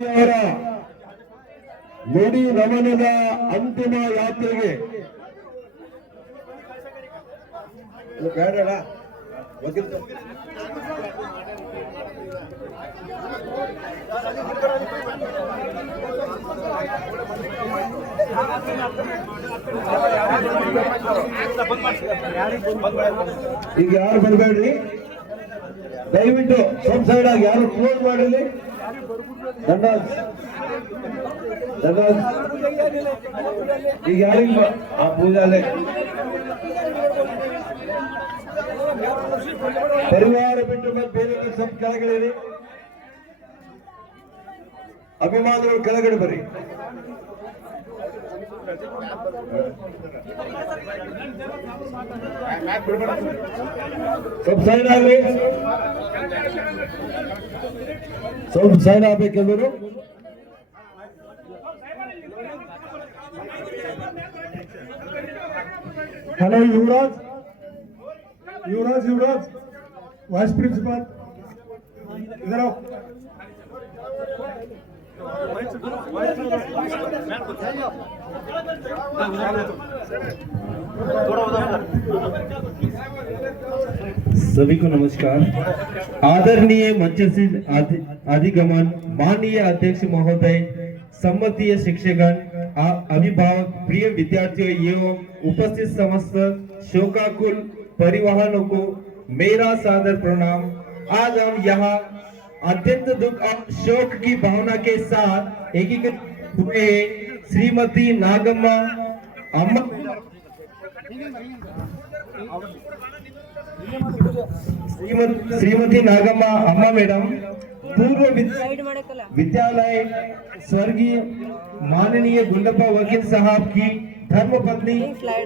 ಅವರ ನುಡಿ ನಮನದ ಅಂತಿಮ ಯಾತ್ರೆಗೆ ಬೇಡ ಈಗ ಯಾರು ಬರಬೇಡ್ರಿ, ದಯವಿಟ್ಟು ಸ್ವಲ್ಪ ಸೈಡ್ ಆಗಿ ಯಾರು ಕ್ಲೋಸ್ ಮಾಡಿರಲಿ. ಈಗ ಯಾರಿಗ ಆ ಪೂಜಾಲೆ ಪರಿವಾರ ಬಿಟ್ಟು ಮತ್ತೆ ಬೇರೆ ಸ್ವಲ್ಪ ಕೆಳಗಡೆ ಅಭಿಮಾನಿಗಳು ಕೆಳಗಡೆ ಬರ್ರಿ. ಸ್ವಲ್ಪ ಸೈಡ್ ಆಗ್ರಿ, ಸ್ವಲ್ಪ ಸೈಡ್ ಆಗ್ಬೇಕೆಲ್ಲರೂ. हेलो युवराज युवराज युवराज वाइस प्रिंसिपल इधर आओ। सभी को नमस्कार। आदरणीय मंच से अधिगमन, माननीय अध्यक्ष महोदय, सम्मतीय शिक्षकगण, अभिभावक, प्रिय विद्यार्थियों एवं उपस्थित समस्त शोकाकुल परिवारों को मेरा सादर प्रणाम। आज हम यहाँ अत्यंत दुख और शोक की भावना के साथ एकीकृत हुए श्रीमती नागम्मा अम्मा श्रीमती नागम्मा अम्मा मैडम, पूर्व विद्यालय स्वर्गीय माननीय गुंडप्पा वकील साहब की धर्मपत्नी,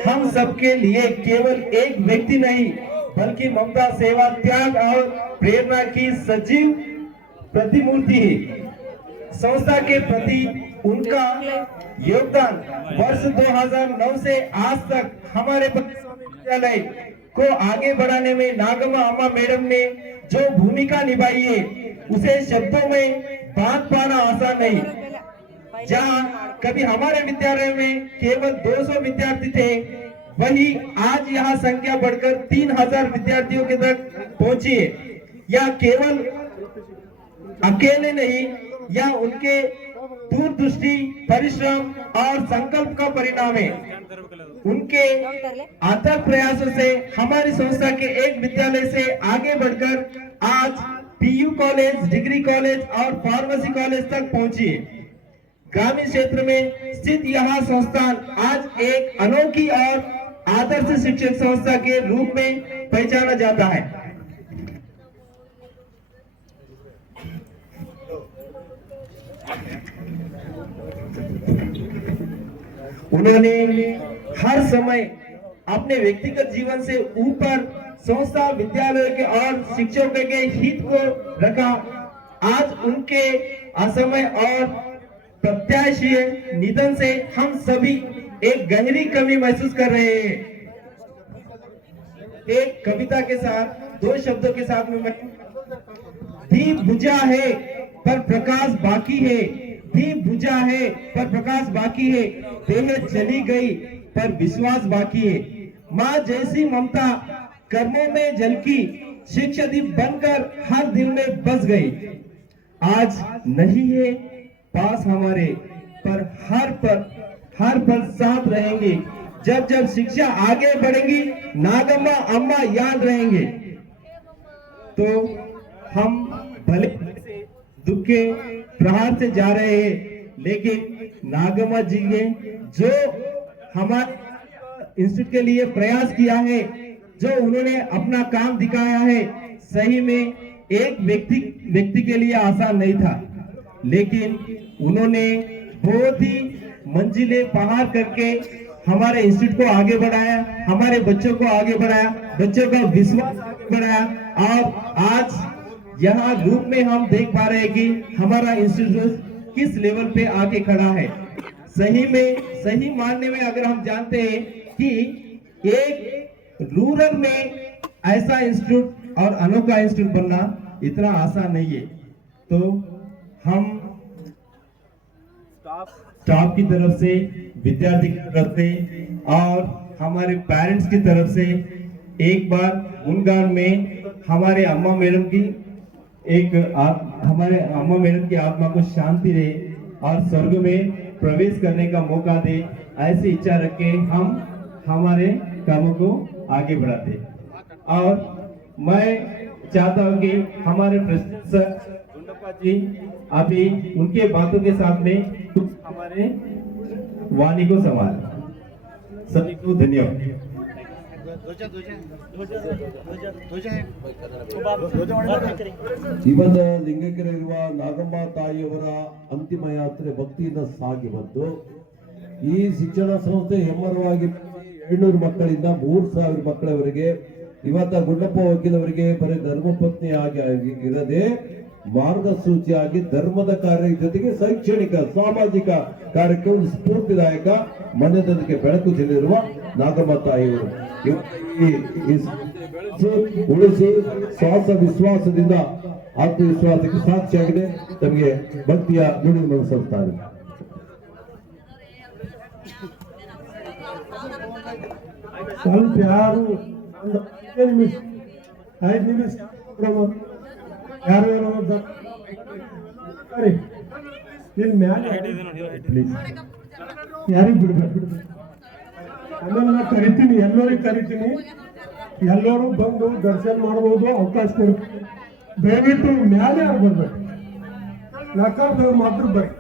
हम सबके लिए केवल एक व्यक्ति नहीं बल्कि ममता, सेवा, त्याग और प्रेरणा की सजीव प्रतिमूर्ति है। संस्था के प्रति उनका योगदान वर्ष 2009 से आज तक हमारे विद्यालय को आगे बढ़ाने में नागम्मा अम्मा मैडम ने जो भूमिका निभाई है उसे शब्दों में बांध पाना आसान नहीं। जहां कभी हमारे विद्यालय में केवल 200 विद्यार्थी थे, वही आज यहाँ संख्या बढ़कर 3000 विद्यार्थियों के तक पहुंची है। यह केवल अकेले नहीं, यह उनके दूरदृष्टि, परिश्रम और संकल्प का परिणाम है। उनके अथक प्रयासों से हमारी संस्था के एक विद्यालय से आगे बढ़कर आज पीयू कॉलेज, डिग्री कॉलेज और फार्मेसी कॉलेज तक पहुंची है। ग्रामीण क्षेत्र में स्थित यह संस्थान आज एक अनोखी और आदर्श शिक्षक संस्था के रूप में पहचाना जाता है। उन्होंने हर समय अपने व्यक्तिगत जीवन से ऊपर संस्था, विद्यालय के और शिक्षकों के हित को रखा। आज उनके असमय और प्रत्याशीय निधन से हम सभी एक गहरी कमी महसूस कर रहे हैं। एक कविता के साथ, 2 शब्दों के साथ में, दीप बुझा है पर प्रकाश बाकी है, दीप बुझा है पर प्रकाश बाकी है, देह चली गई पर विश्वास बाकी है। माँ जैसी ममता कर्मों में झलकी, शिक्षा दीप बनकर हर दिल में बस गई। आज नहीं है पास हमारे, पर हर पल साथ रहेंगे। जब जब शिक्षा आगे बढ़ेंगी, नागम्मा अम्मा याद रहेंगे। तो हम भले दुख के प्रहार से जा रहे हैं, लेकिन नागम्मा जी ने जो हमारे इंस्टीट्यूट के लिए प्रयास किया है, जो उन्होंने अपना काम दिखाया है, सही में एक व्यक्ति के लिए आसान नहीं था, लेकिन उन्होंने बहुत ही मंजिलें पार करके हमारे इंस्टीट्यूट को आगे बढ़ाया, हमारे बच्चों को आगे बढ़ाया, बच्चों का विश्वास आगे बढ़ाया। और आज यहाँ रूप में हम देख पा रहे हैं कि हमारा इंस्टीट्यूट किस लेवल पे आके खड़ा है। सही मानने में अगर हम जानते हैं कि एक रूरल में ऐसा इंस्टीट्यूट और अनोखा इंस्टीट्यूट बनना इतना आसान नहीं है। तो हम स्टाफ की तरफ से, विद्यार्थी की तरफ से और हमारे पेरेंट्स की तरफ से एक बार गुणगान में हमारे अम्मा मैडम की हमारे अम्मा मैडम की आत्मा को शांति दे और स्वर्ग में प्रवेश करने का मौका दे, ऐसी इच्छा रख के हम हमारे कामों को आगे बढ़ाते। और मैं चाहता हूँ कि हमारे प्रेसिडेंट सर गुंडप्पा जी अभी उनके बातों के साथ में कुछ हमारे वाणी को संभाल। सभी को धन्यवाद। ಇವತ್ತು ಲಿಂಗೈಕ್ಯರಿರುವ ನಾಗಮ್ಮ ತಾಯಿಯವರ ಅಂತಿಮ ಯಾತ್ರೆ ಭಕ್ತಿಯಿಂದ ಸಾಗಿ ಬಂತು. ಈ ಶಿಕ್ಷಣ ಸಂಸ್ಥೆ ಹೆಮ್ಮರವಾಗಿ 700 ಮಕ್ಕಳಿಂದ 3000 ಮಕ್ಕಳವರೆಗೆ ಇವತ್ತ ಗುಂಡಪ್ಪ ವಕೀಲವರಿಗೆ ಬರೀ ಧರ್ಮಪತ್ನಿ ಆಗಿ ಇರದೆ ಮಾರ್ಗಸೂಚಿಯಾಗಿ ಧರ್ಮದ ಕಾರ್ಯ ಜೊತೆಗೆ ಶೈಕ್ಷಣಿಕ ಸಾಮಾಜಿಕ ಕಾರ್ಯಕ್ಕೆ ಒಂದು ಸ್ಫೂರ್ತಿದಾಯಕ ಮನೆತನಕ್ಕೆ ಬೆಳಕು ಚೆಲ್ಲಿರುವ ನಾಗಮ್ಮ ತಾಯಿಯವರು ಉಳಿಸಿ ಶ್ವಾಸ ವಿಶ್ವಾಸದಿಂದ ಆತ್ಮವಿಶ್ವಾಸಕ್ಕೆ ಸಾಕ್ಷಿಯಾಗಿದೆ. ತಮಗೆ ಭಕ್ತಿಯ ನುಡಿ ನಡೆಸುತ್ತಾರೆ. ಸ್ವಲ್ಪ ಯಾರು 5 ನಿಮಿಷ ಯಾರು ಇಲ್ಲಿ ಮ್ಯಾಲೆ ಪ್ಲೀಸ್ ಯಾರಿಗೆ ಬಿಡ್ಬೇಕು. ಆಮೇಲೆ ನಾ ಕರಿತೀನಿ, ಎಲ್ಲರಿಗೂ ಕರಿತೀನಿ. ಎಲ್ಲರೂ ಬಂದು ದರ್ಶನ ಮಾಡಬಹುದು, ಅವಕಾಶ ಕೊಡ್ತೀನಿ. ದಯವಿಟ್ಟು ಮ್ಯಾಲೆ ಯಾರು ಬರ್ಬೇಕು, ನಕಾರ್ದವ್ರು ಮಾತ್ರ ಬರ್ರಿ.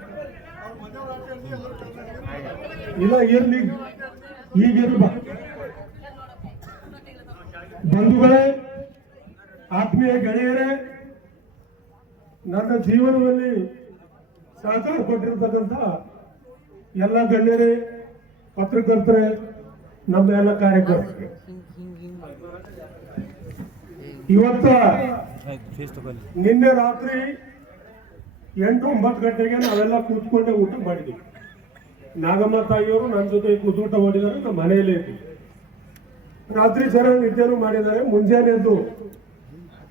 ಇಲ್ಲ ಇರ್ಲಿ, ಈಗಿರ್ಬ ಬಂಧುಗಳೇ, ಆತ್ಮೀಯ ಗೆಳೆಯರೇ, ನನ್ನ ಜೀವನದಲ್ಲಿ ಸಹಕಾರ ಕೊಟ್ಟಿರ್ತಕ್ಕಂಥ ಎಲ್ಲ ಗಣ್ಯರೇ, ಪತ್ರಕರ್ತರೇ, ನಮ್ಮ ಎಲ್ಲ ಕಾರ್ಯಕರ್ತರು, ಇವತ್ತ ನಿನ್ನೆ ರಾತ್ರಿ 8-9 ಗಂಟೆಗೆ ನಾವೆಲ್ಲ ಕೂತ್ಕೊಂಡೆ ಊಟ ಮಾಡಿದ್ವಿ. ನಾಗಮ್ಮ ತಾಯಿಯವರು ನನ್ನ ಜೊತೆ ಕೂತೂಟ ಮಾಡಿದ್ದಾರೆ. ನಮ್ಮ ಮನೆಯಲ್ಲೇ ಇದ್ವಿ. ರಾತ್ರಿ ಚೆನ್ನಾಗಿ ನಿದ್ದೆನೂ ಮಾಡಿದ್ದಾರೆ. ಮುಂಜಾನೆ ಎದ್ದು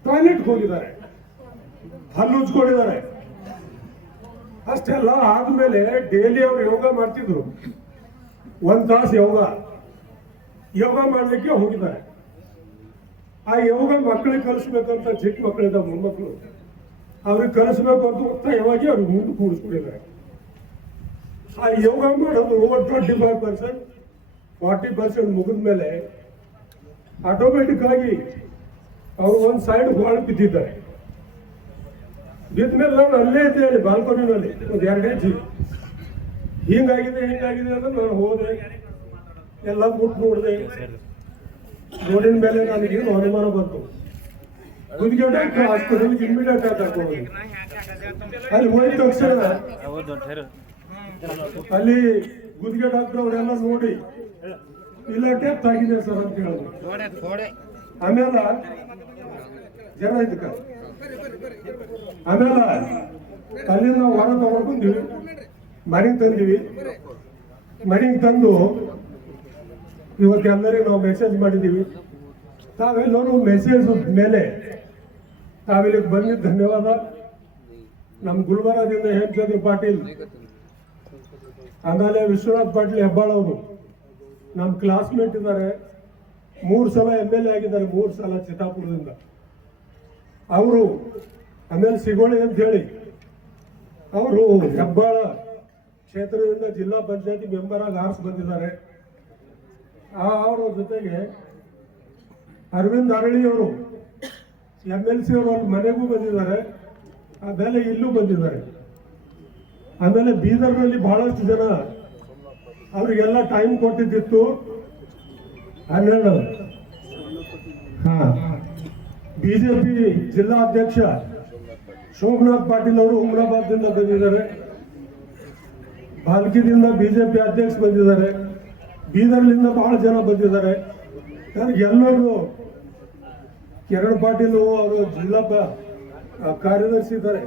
ಟಾಯ್ಲೆಟ್ ಹೋಗಿದ್ದಾರೆ, ಹಲ್ಲು ಉಜ್ಕೊಂಡಿದ್ದಾರೆ. ಅಷ್ಟೆಲ್ಲ ಆದ್ಮೇಲೆ ಡೈಲಿ ಅವ್ರು ಯೋಗ ಮಾಡ್ತಿದ್ರು. 1 ತಾಸು ಯೋಗ ಮಾಡ್ಲಿಕ್ಕೆ ಹೋಗಿದ್ದಾರೆ. ಆ ಯೋಗ ಮಕ್ಕಳಿಗೆ ಕಲಿಸ್ಬೇಕಂತ, ಚಿಕ್ಕ ಮಕ್ಕಳಿಂದ ಮೊಮ್ಮಕ್ಕಳು ಅವ್ರಿಗೆ ಕಲಿಸ್ಬೇಕು ಅಂತ ಒತ್ತಾಯವಾಗಿ ಅವ್ರಿಗೆ ಮುಂದೆ ಕೂಡಿಸ್ಕೊಂಡಿದ್ದಾರೆ. ಆ ಯೋಗ ಮಾಡೋದು 25%, 40% ಮುಗಿದ ಮೇಲೆ ಆಟೋಮೆಟಿಕ್ ಆಗಿ ಅವರು ಒಂದು ಸೈಡ್ ಹೊಳ ಬಿದ್ದಿದ್ದಾರೆ. ಬಿದ್ದ ಮೇಲೆ ನಾನು ಅಲ್ಲೇ ಇದ್ದೆ, ಹೇಳಿ ಬಾಲ್ಕನಿನಲ್ಲಿ ಒಂದು 2 ಹೆಜ್ಜೆ ಹಿಂಗಾಗಿದೆ ಅಂದ್ರೆ ನಾನು ಹೋದೆ, ಎಲ್ಲ ಮುಟ್ಟು ನೋಡಿದೆ. ನೋಡಿದ ಮೇಲೆ ನನಗೇನು ಅನುಮಾನ ಬಂತು. ಗುದ್ಗೆ ಡಾಕ್ಟರ್ ಹಾಸ್ಪಿಟಲ್ಗೆ ಇಮಿಡಿಯೇಟ್ ಆಗಿ ಕರ್ಕೊಂಡು ಅಲ್ಲಿ ಹೋದ ತಕ್ಷಣ ಅಲ್ಲಿ ಗುದ್ಗೆ ಡಾಕ್ಟರ್ ಅವರೆಲ್ಲ ನೋಡಿ ಇಲ್ಲ ಟೇಪ್ ಆಗಿದೆ ಸರ್ ಅಂತ ಹೇಳಿದ್ರು. ಆಮೇಲೆ ಜನ ಇದಕ್ಕ ಆಮೇಲೆ ಅಲ್ಲಿಂದ ನಾವು ಹೊರ ತಗೊಂಡು ಬಂದಿವಿ, ಮನೆಗೆ ತಂದಿವಿ. ಮನೆಗೆ ತಂದು ಇವತ್ತೆಲ್ಲರಿಗೂ ನಾವು ಮೆಸೇಜ್ ಮಾಡಿದ್ದೀವಿ. ತಾವೆಲ್ಲರೂ ಮೆಸೇಜ್ ಮೇಲೆ ತಾವಿಲ್ಲಿಗೆ ಬಂದಿದ್ದು ಧನ್ಯವಾದ. ನಮ್ಮ ಗುಲ್ಬರ್ಗದಿಂದ ಹೇಮಚಂದ್ರ ಪಾಟೀಲ್, ಆಮೇಲೆ ವಿಶ್ವನಾಥ್ ಪಾಟೀಲ್ ಹೆಬ್ಬಾಳ್ ಅವರು ನಮ್ಮ ಕ್ಲಾಸ್ಮೇಟ್ ಇದ್ದಾರೆ. 3 ಸಲ MLA ಆಗಿದ್ದಾರೆ, 3 ಸಲ ಚಿತ್ತಾಪುರದಿಂದ. ಅವರು ಆಮೇಲೆ ಸಿಗೋಳಿ ಅಂತ ಹೇಳಿ ಅವರು ಹೆಬ್ಬಾಳ ಕ್ಷೇತ್ರದಿಂದ ಜಿಲ್ಲಾ ಪಂಚಾಯತಿ ಮೆಂಬರ್ ಆಗಿ ಆರಿಸಿ ಬಂದಿದ್ದಾರೆ. ಅವರ ಜೊತೆಗೆ ಅರವಿಂದ್ ಅರಳಿಯವರು MLC ಅವರು ಅವ್ರ ಮನೆಗೂ ಬಂದಿದ್ದಾರೆ, ಆಮೇಲೆ ಇಲ್ಲೂ ಬಂದಿದ್ದಾರೆ. ಆಮೇಲೆ ಬೀದರ್ನಲ್ಲಿ ಬಹಳಷ್ಟು ಜನ ಅವರಿಗೆಲ್ಲ ಟೈಮ್ ಕೊಟ್ಟಿದ್ದಿತ್ತು 12. ಬಿಜೆಪಿ ಜಿಲ್ಲಾ ಅಧ್ಯಕ್ಷ ಶೋಭನಾಥ್ ಪಾಟೀಲ್ ಅವರು ಹುಮ್ನಾಬಾದ್ದಿಂದ ಬಂದಿದ್ದಾರೆ. ಬಾಲ್ಕಿದಿಂದ ಬಿಜೆಪಿ ಅಧ್ಯಕ್ಷ ಬಂದಿದ್ದಾರೆ. ಬೀದರ್ಲಿಂದ ಬಹಳ ಜನ ಬಂದಿದ್ದಾರೆ. ಎಲ್ಲರೂ ಕಿರಣ್ ಪಾಟೀಲ್ ಅವರು ಜಿಲ್ಲಾ ಕಾರ್ಯದರ್ಶಿ ಇದ್ದಾರೆ,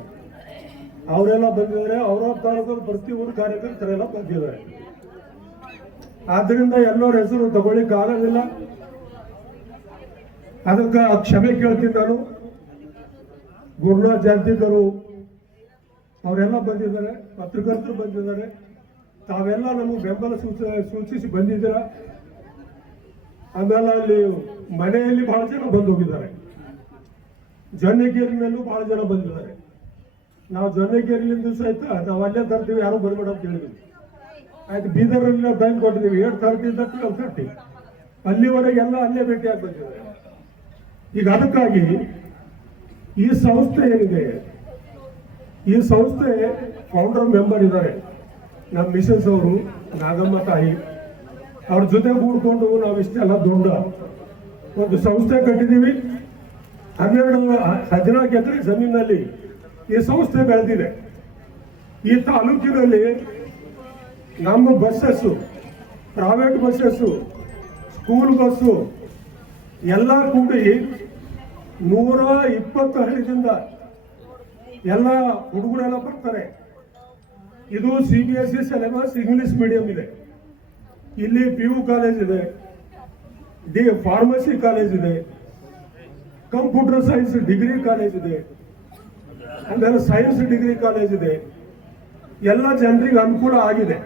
ಅವರೆಲ್ಲ ಬಂದಿದ್ದಾರೆ. ಅವರ ತಾಲೂಕಲ್ಲಿ ಪ್ರತಿ ಊರು ಕಾರ್ಯಕರ್ತರೆಲ್ಲ ಬಂದಿದ್ದಾರೆ. ಆದ್ರಿಂದ ಎಲ್ಲರ ಹೆಸರು ತಗೊಳ್ಳಿಕ್ಕೆ ಆಗೋದಿಲ್ಲ, ಅದಕ್ಕೆ ಕ್ಷಮೆ ಕೇಳ್ತೀನಿ ನಾನು. ಗುರುನಾಥ್ ಜಾಂತಿಕರು, ಅವರೆಲ್ಲ ಬಂದಿದ್ದಾರೆ, ಪತ್ರಕರ್ತರು ಬಂದಿದ್ದಾರೆ. ತಾವೆಲ್ಲ ನಮಗೆ ಬೆಂಬಲ ಸೂಚಿಸಿ ಬಂದಿದ್ದೀರ. ಆಮೇಲೆ ಅಲ್ಲಿ ಮನೆಯಲ್ಲಿ ಬಹಳ ಜನ ಬಂದು ಹೋಗಿದ್ದಾರೆ. ಜೊನ್ನೆಗೇರಿನಲ್ಲೂ ಬಹಳ ಜನ ಬಂದಿದ್ದಾರೆ. ನಾವು ಜೊನ್ನೆಗೇರಿಲಿಂದ ಸಹಿತ ನಾವು ಅಲ್ಲೇ ತರ್ತೀವಿ, ಯಾರು ಬರಬೇಡ ಅಂತ ಹೇಳಿದ್ವಿ. ಆಯ್ತು, ಬೀದರಲ್ಲಿ ಟೈಮ್ ಕೊಟ್ಟಿದ್ದೀವಿ, 8:30 12:30 ಅಲ್ಲಿವರೆಗೆಲ್ಲ ಅಲ್ಲೇ ಭೇಟಿಯಾಗಿ ಬಂದಿದ್ದಾರೆ. ಈಗ ಅದಕ್ಕಾಗಿ ಈ ಸಂಸ್ಥೆ ಏನಿದೆ, ಈ ಸಂಸ್ಥೆ ಫೌಂಡರ್ ಮೆಂಬರ್ ಇದ್ದಾರೆ ನಮ್ಮ ಮಿಸಸ್ ಅವರು, ನಾಗಮ್ಮ ತಾಯಿ. ಅವ್ರ ಜೊತೆ ಕೂಡ್ಕೊಂಡು ನಾವು ಇಷ್ಟೆಲ್ಲ ದೊಡ್ಡ ಒಂದು ಸಂಸ್ಥೆ ಕಟ್ಟಿದ್ದೀವಿ. 14 ಎಕರೆ ಜಮೀನಲ್ಲಿ ಈ ಸಂಸ್ಥೆ ಬೆಳೆದಿದೆ. ಈ ತಾಲೂಕಿನಲ್ಲಿ ನಮ್ಮ buses, private buses, school bus ಎಲ್ಲ ಕೂಡಿ 120 ಹಳ್ಳಿಯಿಂದ ಎಲ್ಲ ಹುಡುಗರೆಲ್ಲ ಬರ್ತಾರೆ. ಇದು CBSE ಸಿಲೆಬಸ್, ಇಂಗ್ಲಿಷ್ ಮೀಡಿಯಂ ಇದೆ. ಇಲ್ಲಿ PU ಕಾಲೇಜ್ ಇದೆ, ಫಾರ್ಮಸಿ ಕಾಲೇಜ್ ಇದೆ, ಕಂಪ್ಯೂಟರ್ ಸೈನ್ಸ್ ಡಿಗ್ರಿ ಕಾಲೇಜ್ ಇದೆ, ಆಮೇಲೆ ಸೈನ್ಸ್ ಡಿಗ್ರಿ ಕಾಲೇಜ್ ಇದೆ. ಎಲ್ಲ ಜನರಿಗೆ ಅನುಕೂಲ ಆಗಿದೆ.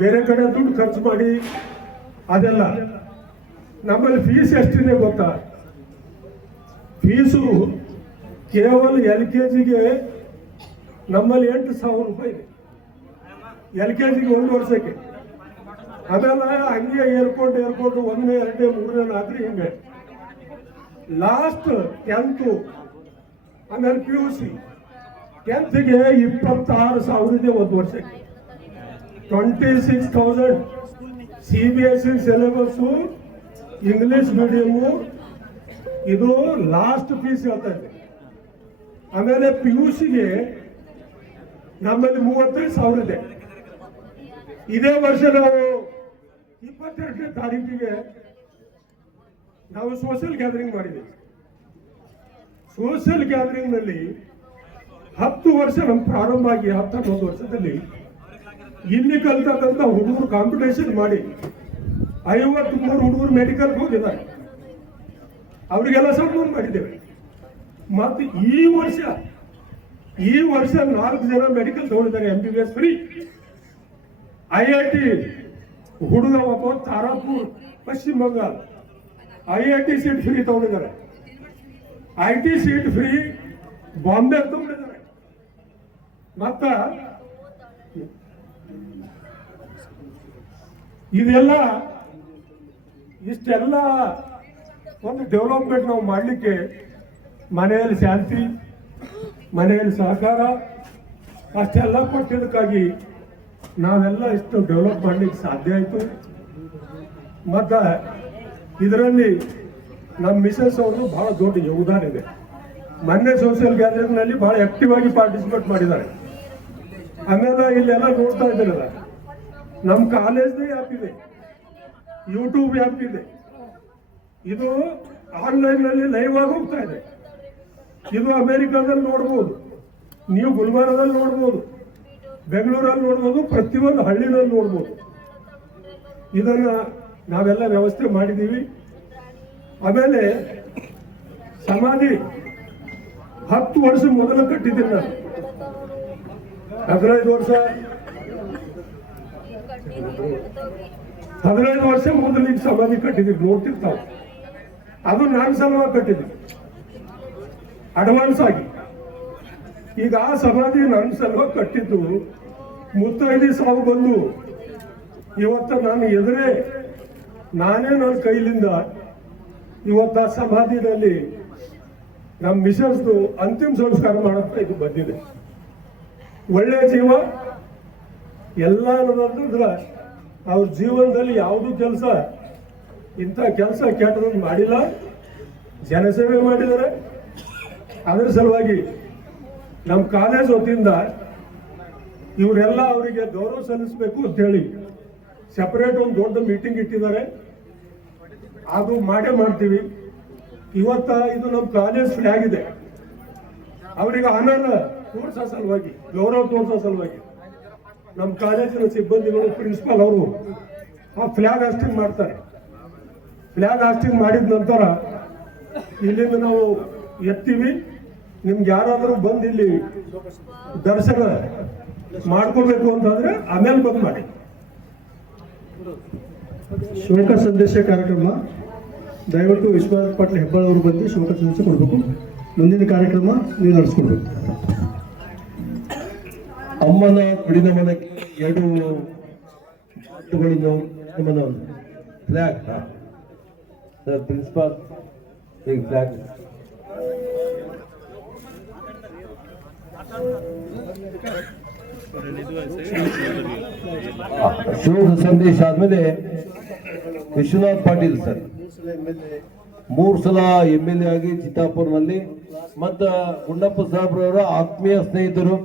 ಬೇರೆ ಕಡೆ ದುಡ್ಡು ಖರ್ಚು ಮಾಡಿ ಅದೆಲ್ಲ. ನಮ್ಮಲ್ಲಿ ಫೀಸ್ ಎಷ್ಟಿದೆ ಗೊತ್ತಾ? ಫೀಸು ಕೇವಲ LKGಗೆ ನಮ್ಮಲ್ಲಿ 8,000 ರೂಪಾಯಿ ಇದೆ. LKGಗೆ 1 ವರ್ಷಕ್ಕೆ. ಆಮೇಲೆ ಹಂಗೆ ಏರ್ಪೋರ್ಟ್ 1ನೇ 2ನೇ 3ನೇ 4 ಹಿಂಗೆ. ಲಾಸ್ಟ್ 10th ಆಮೇಲೆ PUC 10th-ಗೆ 26,000 ಇದೆ 1 ವರ್ಷಕ್ಕೆ. 26,000 CBSE ಸಿಲೆಬಸ್ಸು, ಇಂಗ್ಲಿಷ್ ಮೀಡಿಯಮು. ಇದು ಲಾಸ್ಟ್ ಫೀಸ್ ಹೇಳ್ತಾ ಇದೆ. ಆಮೇಲೆ PUCಗೆ ನಮ್ಮಲ್ಲಿ 35,000 ಇದೆ. ಇದೇ ವರ್ಷ ನಾವು 22ನೇ ತಾರೀಕಿಗೆ ನಾವು ಸೋಷಿಯಲ್ ಗ್ಯಾದರಿಂಗ್ ಮಾಡಿದ್ದೀವಿ. ಸೋಷಿಯಲ್ ಗ್ಯಾದರಿಂಗ್ ನಲ್ಲಿ 10 ವರ್ಷ ನಮ್ಮ ಪ್ರಾರಂಭ ಆಗಿ 11 ವರ್ಷದಲ್ಲಿ ಇಲ್ಲಿ ಕಲ್ತಕ್ಕಂಥ ಹುಡುಗರು ಕಾಂಪಿಟೇಷನ್ ಮಾಡಿ 53 ಹುಡುಗರು ಮೆಡಿಕಲ್ಗೆ ಹೋಗಿದ್ದಾರೆ. ಅವರಿಗೆಲ್ಲ ಸನ್ಮಾನ ಮಾಡಿದ್ದೇವೆ. ಮತ್ತು ಈ ವರ್ಷ 4 ಜನ ಮೆಡಿಕಲ್ ತಗೊಂಡಿದ್ದಾರೆ, MBBS ಫ್ರೀ. IIT ಹುಡುಗ ಒಬ್ಬ ತಾರಾಪುರ್ ಪಶ್ಚಿಮ ಬಂಗಾಳ IIT ಸೀಟ್ ಫ್ರೀ ತಗೊಂಡಿದ್ದಾರೆ. IT ಸೀಟ್ ಫ್ರೀ ಬಾಂಬೆ ತಗೊಂಡಿದ್ದಾರೆ. ಮತ್ತ ಇದೆಲ್ಲ ಇಷ್ಟೆಲ್ಲ ಒಂದು ಡೆವಲಪ್ಮೆಂಟ್ ನಾವು ಮಾಡಲಿಕ್ಕೆ ಮನೆಯಲ್ಲಿ ಶಾಂತಿ, ಮನೆಯಲ್ಲಿ ಸಹಕಾರ ಅಷ್ಟೆಲ್ಲ ಕೊಟ್ಟಿದ್ದಕ್ಕಾಗಿ ನಾವೆಲ್ಲ ಇಷ್ಟು ಡೆವಲಪ್ ಮಾಡಲಿಕ್ಕೆ ಸಾಧ್ಯ ಆಯಿತು. ಮತ್ತು ಇದರಲ್ಲಿ ನಮ್ಮ ಮಿಸಸ್ ಅವರು ಬಹಳ ದೊಡ್ಡ ಯೋಗದಾನ ಇದೆ. ಮೊನ್ನೆ ಸೋಷಿಯಲ್ ಗ್ಯಾದರಿಂಗ್ನಲ್ಲಿ ಬಹಳ ಆಕ್ಟಿವ್ ಆಗಿ ಪಾರ್ಟಿಸಿಪೇಟ್ ಮಾಡಿದ್ದಾರೆ. ಆಮೇಲೆ ಇಲ್ಲೆಲ್ಲ ನೋಡ್ತಾ ಇದ್ದೀರಲ್ಲ, ನಮ್ಮ ಕಾಲೇಜ್ದೇ ಆ್ಯಪ್ ಇದೆ, ಯೂಟ್ಯೂಬ್ ಆ್ಯಪ್ ಇದೆ. ಇದು ಆನ್ಲೈನ್ನಲ್ಲಿ ಲೈವ್ ಆಗಿ ಹೋಗ್ತಾ ಇದೆ. ಇದು ಅಮೆರಿಕಾದಲ್ಲಿ ನೋಡ್ಬೋದು, ನೀವು ಗುಲ್ಬರ್ಗದಲ್ಲಿ ನೋಡ್ಬೋದು, ಬೆಂಗಳೂರಲ್ಲಿ ನೋಡ್ಬೋದು, ಪ್ರತಿಯೊಂದು ಹಳ್ಳಿನಲ್ಲಿ ನೋಡ್ಬೋದು. ಇದನ್ನ ನಾವೆಲ್ಲ ವ್ಯವಸ್ಥೆ ಮಾಡಿದ್ದೀವಿ. ಆಮೇಲೆ ಸಮಾಧಿ 10 ವರ್ಷ ಮೊದಲು ಕಟ್ಟಿದ್ದೀನಿ ನಾನು. 15 ವರ್ಷ ಮೊದಲು ಈಗ ಸಮಾಧಿ ಕಟ್ಟಿದ್ದೀವಿ, ನೋಡ್ತಿರ್ತಾವೆ. ಅದು ನಾನು ಸಲುವಾಗಿ ಕಟ್ಟಿದ್ದೀನಿ ಅಡ್ವಾನ್ಸ್ ಆಗಿ. ಈಗ ಆ ಸಮಾಧಿ ನನ್ನ ಸಲುವಾಗಿ ಕಟ್ಟಿದ್ದು. ಮುತ್ತೈದೆ ಸಾವು ಬಂದು ಇವತ್ತು ನಾನು ಎದುರೇ ನಾನೇ ನನ್ನ ಕೈಲಿಂದ ಇವತ್ತು ಆ ಸಮಾಧಿನಲ್ಲಿ ನಮ್ಮ ಮಿಸಸ್ದು ಅಂತಿಮ ಸಂಸ್ಕಾರ ಮಾಡಕ್ಕೆ ಇದು ಬಂದಿದೆ. ಒಳ್ಳೆಯ ಜೀವ ಎಲ್ಲ ಅನ್ನೋದಂದ್ರೆ ಅವ್ರ ಜೀವನದಲ್ಲಿ ಯಾವುದೂ ಕೆಲಸ, ಇಂಥ ಕೆಲಸ ಕೆಟ್ಟದನ್ನು ಮಾಡಿಲ್ಲ, ಜನಸೇವೆ ಮಾಡಿದ್ದಾರೆ. ಅದರ ಸಲುವಾಗಿ ನಮ್ಮ ಕಾಲೇಜ್ ವತಿಯಿಂದ ಇವರೆಲ್ಲ ಅವರಿಗೆ ಗೌರವ ಸಲ್ಲಿಸಬೇಕು ಅಂತ ಹೇಳಿ ಸೆಪರೇಟ್ ಒಂದು ದೊಡ್ಡ ಮೀಟಿಂಗ್ ಇಟ್ಟಿದ್ದಾರೆ. ಅದು ಮಾಡೇ ಮಾಡ್ತೀವಿ. ಇವತ್ತ ಇದು ನಮ್ಮ ಕಾಲೇಜ್ ಫ್ಲಾಗ್ ಇದೆ. ಅವರಿಗೆ ಆನಂದ ತೋರ್ಸೋ ಸಲುವಾಗಿ, ಗೌರವ ತೋರ್ಸೋ ಸಲುವಾಗಿ ನಮ್ಮ ಕಾಲೇಜಿನ ಸಿಬ್ಬಂದಿಗಳು, ಪ್ರಿನ್ಸಿಪಾಲ್ ಅವರು ಆ ಫ್ಲಾಗ್ ಹಾಸ್ಟಿಂಗ್ ಮಾಡ್ತಾರೆ. ಫ್ಲಾಗ್ ಹಾಸ್ಟಿಂಗ್ ಮಾಡಿದ ನಂತರ ಇಲ್ಲಿಂದ ನಾವು ಎತ್ತೀವಿ. ನಿಮ್ಗೆ ಯಾರಾದರೂ ಬಂದು ಇಲ್ಲಿ ದರ್ಶನ ಮಾಡ್ಕೋಬೇಕು ಅಂತಂದ್ರೆ ಆಮೇಲೆ ಬಂದ್ ಮಾಡಿ. ಶೋಕ ಸಂದೇಶ ಕಾರ್ಯಕ್ರಮ ದಯವಿಟ್ಟು ವಿಶ್ವನಾಥ್ ಪಾಟೀಲ್ ಹೆಬ್ಬಾಳ್ ಅವರು ಬಂದು ಶೋಕ ಸಂದೇಶ ಕೊಡಬೇಕು. ಮುಂದಿನ ಕಾರ್ಯಕ್ರಮ ನೀವು ನಡೆಸ್ಕೊಡ್ಬೇಕು. ಅಮ್ಮನ ನುಡಿನಮನಕ್ಕೆ 2 ಮಾತುಗಳನ್ನು ನಮನ ಫ್ಲಾಗ್ ಪ್ರಿನ್ಸಿಪಾಲ್ ಫ್ಲಾಗ್ ಶೋಕ ಸಂದೇಶ ಆದ್ಮೇಲೆ ವಿಶ್ವನಾಥ್ ಪಾಟೀಲ್ ಸರ್ 3 ಸಲ MLA ಆಗಿ ಚಿತ್ತಾಪುರ್ನಲ್ಲಿ ಮತ್ತ ಗುಂಡಪ್ಪ ಸಾಹೇಬ್ರವರ ಆತ್ಮೀಯ ಸ್ನೇಹಿತರು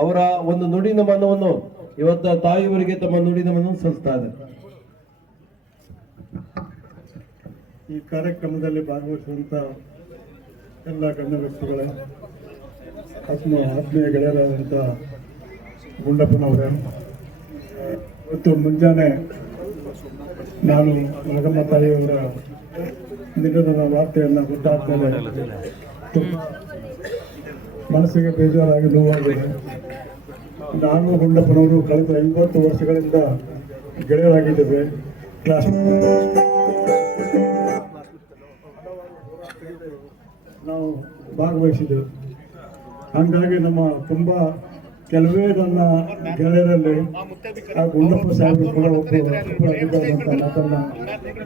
ಅವರ ಒಂದು ನುಡಿ ನಮನವನ್ನು ಇವತ್ತ ತಾಯಿಯವರಿಗೆ ತಮ್ಮ ನುಡಿ ನಮನವನ್ನು ಸಲ್ಲಿಸ್ತಾ ಇದ್ದಾರೆ. ಈ ಕಾರ್ಯಕ್ರಮದಲ್ಲಿ ಭಾಗವಹಿಸುವಂತ ಎಲ್ಲ ಗಣ್ಯ ವ್ಯಕ್ತಿಗಳ ಆತ್ಮೀಯ ಗೆಳೆಯರಾದಂಥ ಗುಂಡಪ್ಪನವರೇ, ಇವತ್ತು ಮುಂಜಾನೆ ನಾನು ನಾಗಮ್ಮ ತಾಯಿಯವರ ನಿಧನದ ವಾರ್ತೆಯನ್ನು ಗೊತ್ತಾದ್ಮೇಲೆ ತುಂಬ ಮನಸ್ಸಿಗೆ ಬೇಜಾರಾಗಿ ನೋವಾಗಿದೆ. ನಾನು ಗುಂಡಪ್ಪನವರು ಕಳೆದ 50 ವರ್ಷಗಳಿಂದ ಗೆಳೆಯರಾಗಿದ್ದೇವೆ. ಕ್ಲಾಸ್ ನಾವು ಭಾಗವಹಿಸಿದ್ದೆವು. ಹಾಗಾಗಿ ನಮ್ಮ ತುಂಬ ಕೆಲವೇ ನನ್ನ ಗೆಳೆಯರಲ್ಲಿ ಆ ಗುಂಡಪ್ಪ ಸಾಹೇಬರು ಕೂಡ ಒಬ್ಬರಾದಂಥ ಮಾತನ್ನ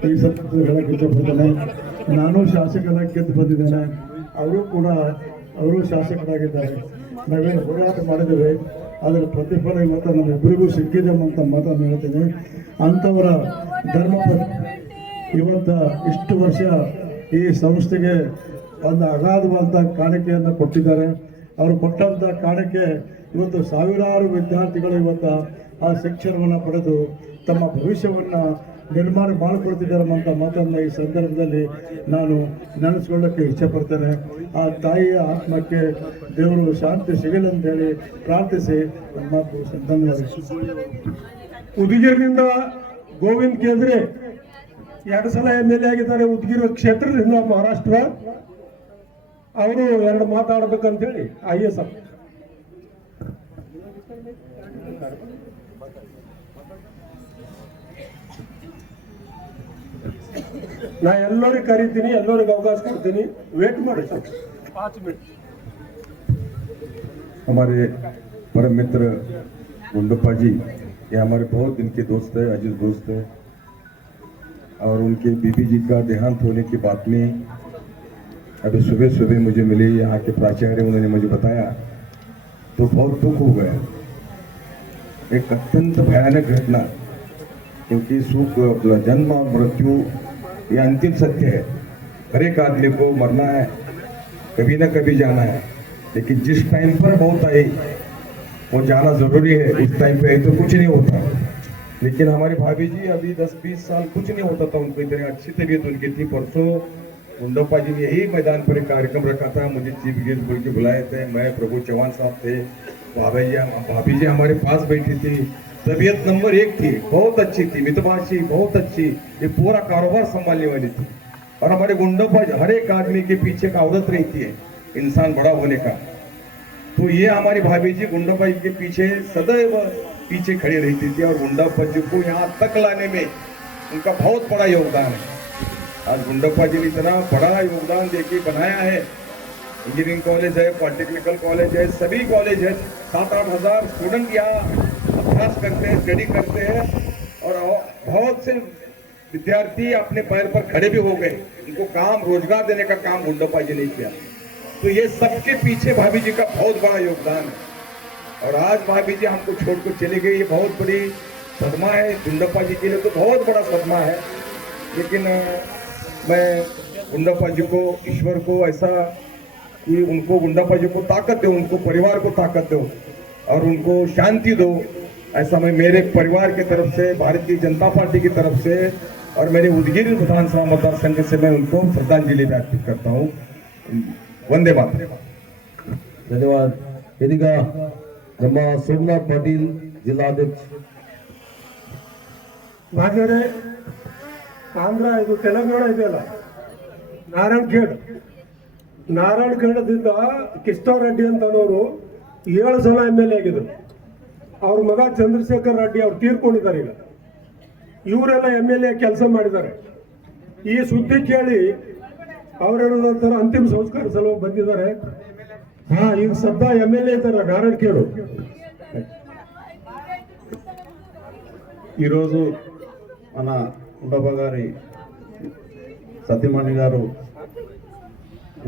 ಈ ಸಂದರ್ಭದಲ್ಲಿ ಹೇಳಕ್ಕೆ ಇಷ್ಟಪಡ್ತೇನೆ. ನಾನು ಶಾಸಕರಾಗಿ ಗೆದ್ದು ಬಂದಿದ್ದೇನೆ, ಅವರು ಶಾಸಕರಾಗಿದ್ದಾರೆ. ನಾವೇನು ಹೋರಾಟ ಮಾಡಿದ್ದೇವೆ, ಅದರ ಪ್ರತಿಫಲ ಇವತ್ತು ನಮ್ಮಿಬ್ಬರಿಗೂ ಸಿಕ್ಕಿದೆ ಅಂತ ಮಾತನ್ನು ಹೇಳ್ತೀನಿ. ಅಂಥವರ ಧರ್ಮಪತ್ನಿ ಇವತ್ತು ಇಷ್ಟು ವರ್ಷ ಈ ಸಂಸ್ಥೆಗೆ ಒಂದು ಅಗಾಧವಾದಂಥ ಕಾಣಿಕೆಯನ್ನು ಕೊಟ್ಟಿದ್ದಾರೆ. ಅವರು ಕೊಟ್ಟಂಥ ಕಾಣಿಕೆ ಇವತ್ತು ಸಾವಿರಾರು ವಿದ್ಯಾರ್ಥಿಗಳು ಇವತ್ತು ಆ ಶಿಕ್ಷಣವನ್ನು ಪಡೆದು ತಮ್ಮ ಭವಿಷ್ಯವನ್ನು ನಿರ್ಮಾಣ ಮಾಡಿಕೊಡ್ತಿದ್ದಾರೆ ಅಂತ ಮಾತನ್ನು ಈ ಸಂದರ್ಭದಲ್ಲಿ ನಾನು ನೆನೆಸ್ಕೊಳ್ಳೋಕ್ಕೆ ಇಷ್ಟಪಡ್ತೇನೆ. ಆ ತಾಯಿಯ ಆತ್ಮಕ್ಕೆ ದೇವರು ಶಾಂತಿ ಸಿಗಲಿ ಅಂತೇಳಿ ಪ್ರಾರ್ಥಿಸಿ ಧನ್ಯವಾದ. ಉದಗಿರಿನಿಂದ ಗೋವಿಂದ್ ಕೇಂದ್ರೆ 2 ಸಲ MLA ಆಗಿದ್ದಾರೆ ಉದಗಿರಿ ಕ್ಷೇತ್ರದಿಂದ ಮಹಾರಾಷ್ಟ್ರ. ಅವರು 2 ಮಾತಾಡ್ಬೇಕಂತೇಳಿ IAS ನಾ ಎಲ್ಲರಿಗೂ ಕರಿತೀನಿ, ಎಲ್ಲರಿಗೂ ಅವಕಾಶ ಕೊಡ್ತೀನಿ. ವೇಟ್ ಮಾಡಿ 5 ಮಿನಿಟ್. हमारे परम मित्र गुंडप्पा जी, ये हमारे बहुत दिन के दोस्त है, अजीज दोस्त है, और उनके बीबी जी का देहांत होने की बात में अभी सुबह सुबह मुझे मिली, यहाँ के प्राचार्य उन्होंने मुझे बताया तो बहुत दुख हो गया। एक अत्यंत भयानक घटना, क्योंकि सुख जन्म और मृत्यु ये अंतिम सत्य है। हर एक आदमी को मरना है, कभी ना कभी जाना है, लेकिन जिस टाइम पर मौत आई वो जाना जरूरी है। उस टाइम पे तो कुछ नहीं होता, लेकिन हमारी भाभी जी अभी 10-20 साल कुछ नहीं होता था उनको, इतनी अच्छी तबीयत उनकी थी। परसों गुंडप्पा जी ने यही मैदान पर एक कार्यक्रम रखा था, मुझे चीफ गेस्ट बोल के बुलाए थे। मैं, प्रभु चौहान साहब थे, भाभी जी हमारे पास बैठी थी। तबीयत नंबर 1 थी, बहुत अच्छी थी, मितभाषी, बहुत अच्छी, ये पूरा कारोबार संभालने वाली थी। और हमारे गुंडप्पा हर एक आदमी के पीछे एक औरत रहती है इंसान बड़ा होने का। तो ये हमारी भाभी जी गुंडप्पा जी के पीछे सदैव पीछे खड़ी रहती थी, और गुंडप्पा जी को यहाँ तक लाने में उनका बहुत बड़ा योगदान है। आज गुंडप्पा जी ने इतना बड़ा योगदान देके बनाया है। इंजीनियरिंग कॉलेज है, पॉलिटेक्निकल कॉलेज है, सभी कॉलेज है। 7-8 हज़ार स्टूडेंट यहाँ अभ्यास करते हैं, स्टडी करते हैं, और बहुत से विद्यार्थी अपने पैर पर खड़े भी हो गए। उनको काम रोजगार देने का काम गुंडप्पा जी ने किया। तो ये सबके पीछे भाभी जी का बहुत बड़ा योगदान है। और आज भाभी जी हमको छोड़कर चली गई, ये बहुत बड़ी सदमा है गुंडप्पा जी के लिए, तो बहुत बड़ा सदमा है। लेकिन मैं गुंडप्पा जी को, ईश्वर को ऐसा कि उनको, गुंडप्पा जी को ताकत दो, उनको परिवार को ताकत दो और उनको शांति दो, ऐसा मैं मेरे परिवार की तरफ से, भारतीय जनता पार्टी की तरफ से और मेरे उदगिरी विधानसभा मतदार संघ से मैं उनको श्रद्धांजलि अर्पित करता हूँ। वंदे मातरम। ಧನ್ಯವಾದ. ಇದೀಗ ನಮ್ಮ ಸೋಮನಾಥ್ ಪಾಟೀಲ್ ಜಿಲ್ಲಾಧ್ಯಕ್ಷ. ಹಾಗಾದ್ರೆ ಆಂಧ್ರ ಇದು ತೆಲಂಗಾಣ ಇದೆಯಲ್ಲ, ನಾರಾಯಣ್ ಖೇಡ್ ನಾರಾಯಣಖೇಡದಿಂದ ಕಿಷ್ಟರೆಡ್ಡಿ ಅಂತನವರು 7 ಸಲ MLA ಆಗಿದ್ರು. ಅವ್ರ ಮಗ ಚಂದ್ರಶೇಖರ್ ರೆಡ್ಡಿ ಅವ್ರು ತೀರ್ಕೊಂಡಿದ್ದಾರೆ. ಈಗ ಇವರೆಲ್ಲ MLA ಕೆಲಸ ಮಾಡಿದ್ದಾರೆ. ಈ ಸುದ್ದಿ ಕೇಳಿ ಅವರೇನಂತರ ಅಂತಿಮ ಸಂಸ್ಕಾರ ಸಲುವಾಗಿ ಬಂದಿದ್ದಾರೆ. ಈಗ ಸದ್ಯ MLA ಇದ್ದಾರೆ ನಾರಾಯಣಖೇಡು. ఈరోజు మన ఉండబ గారి సత్యమణి గారు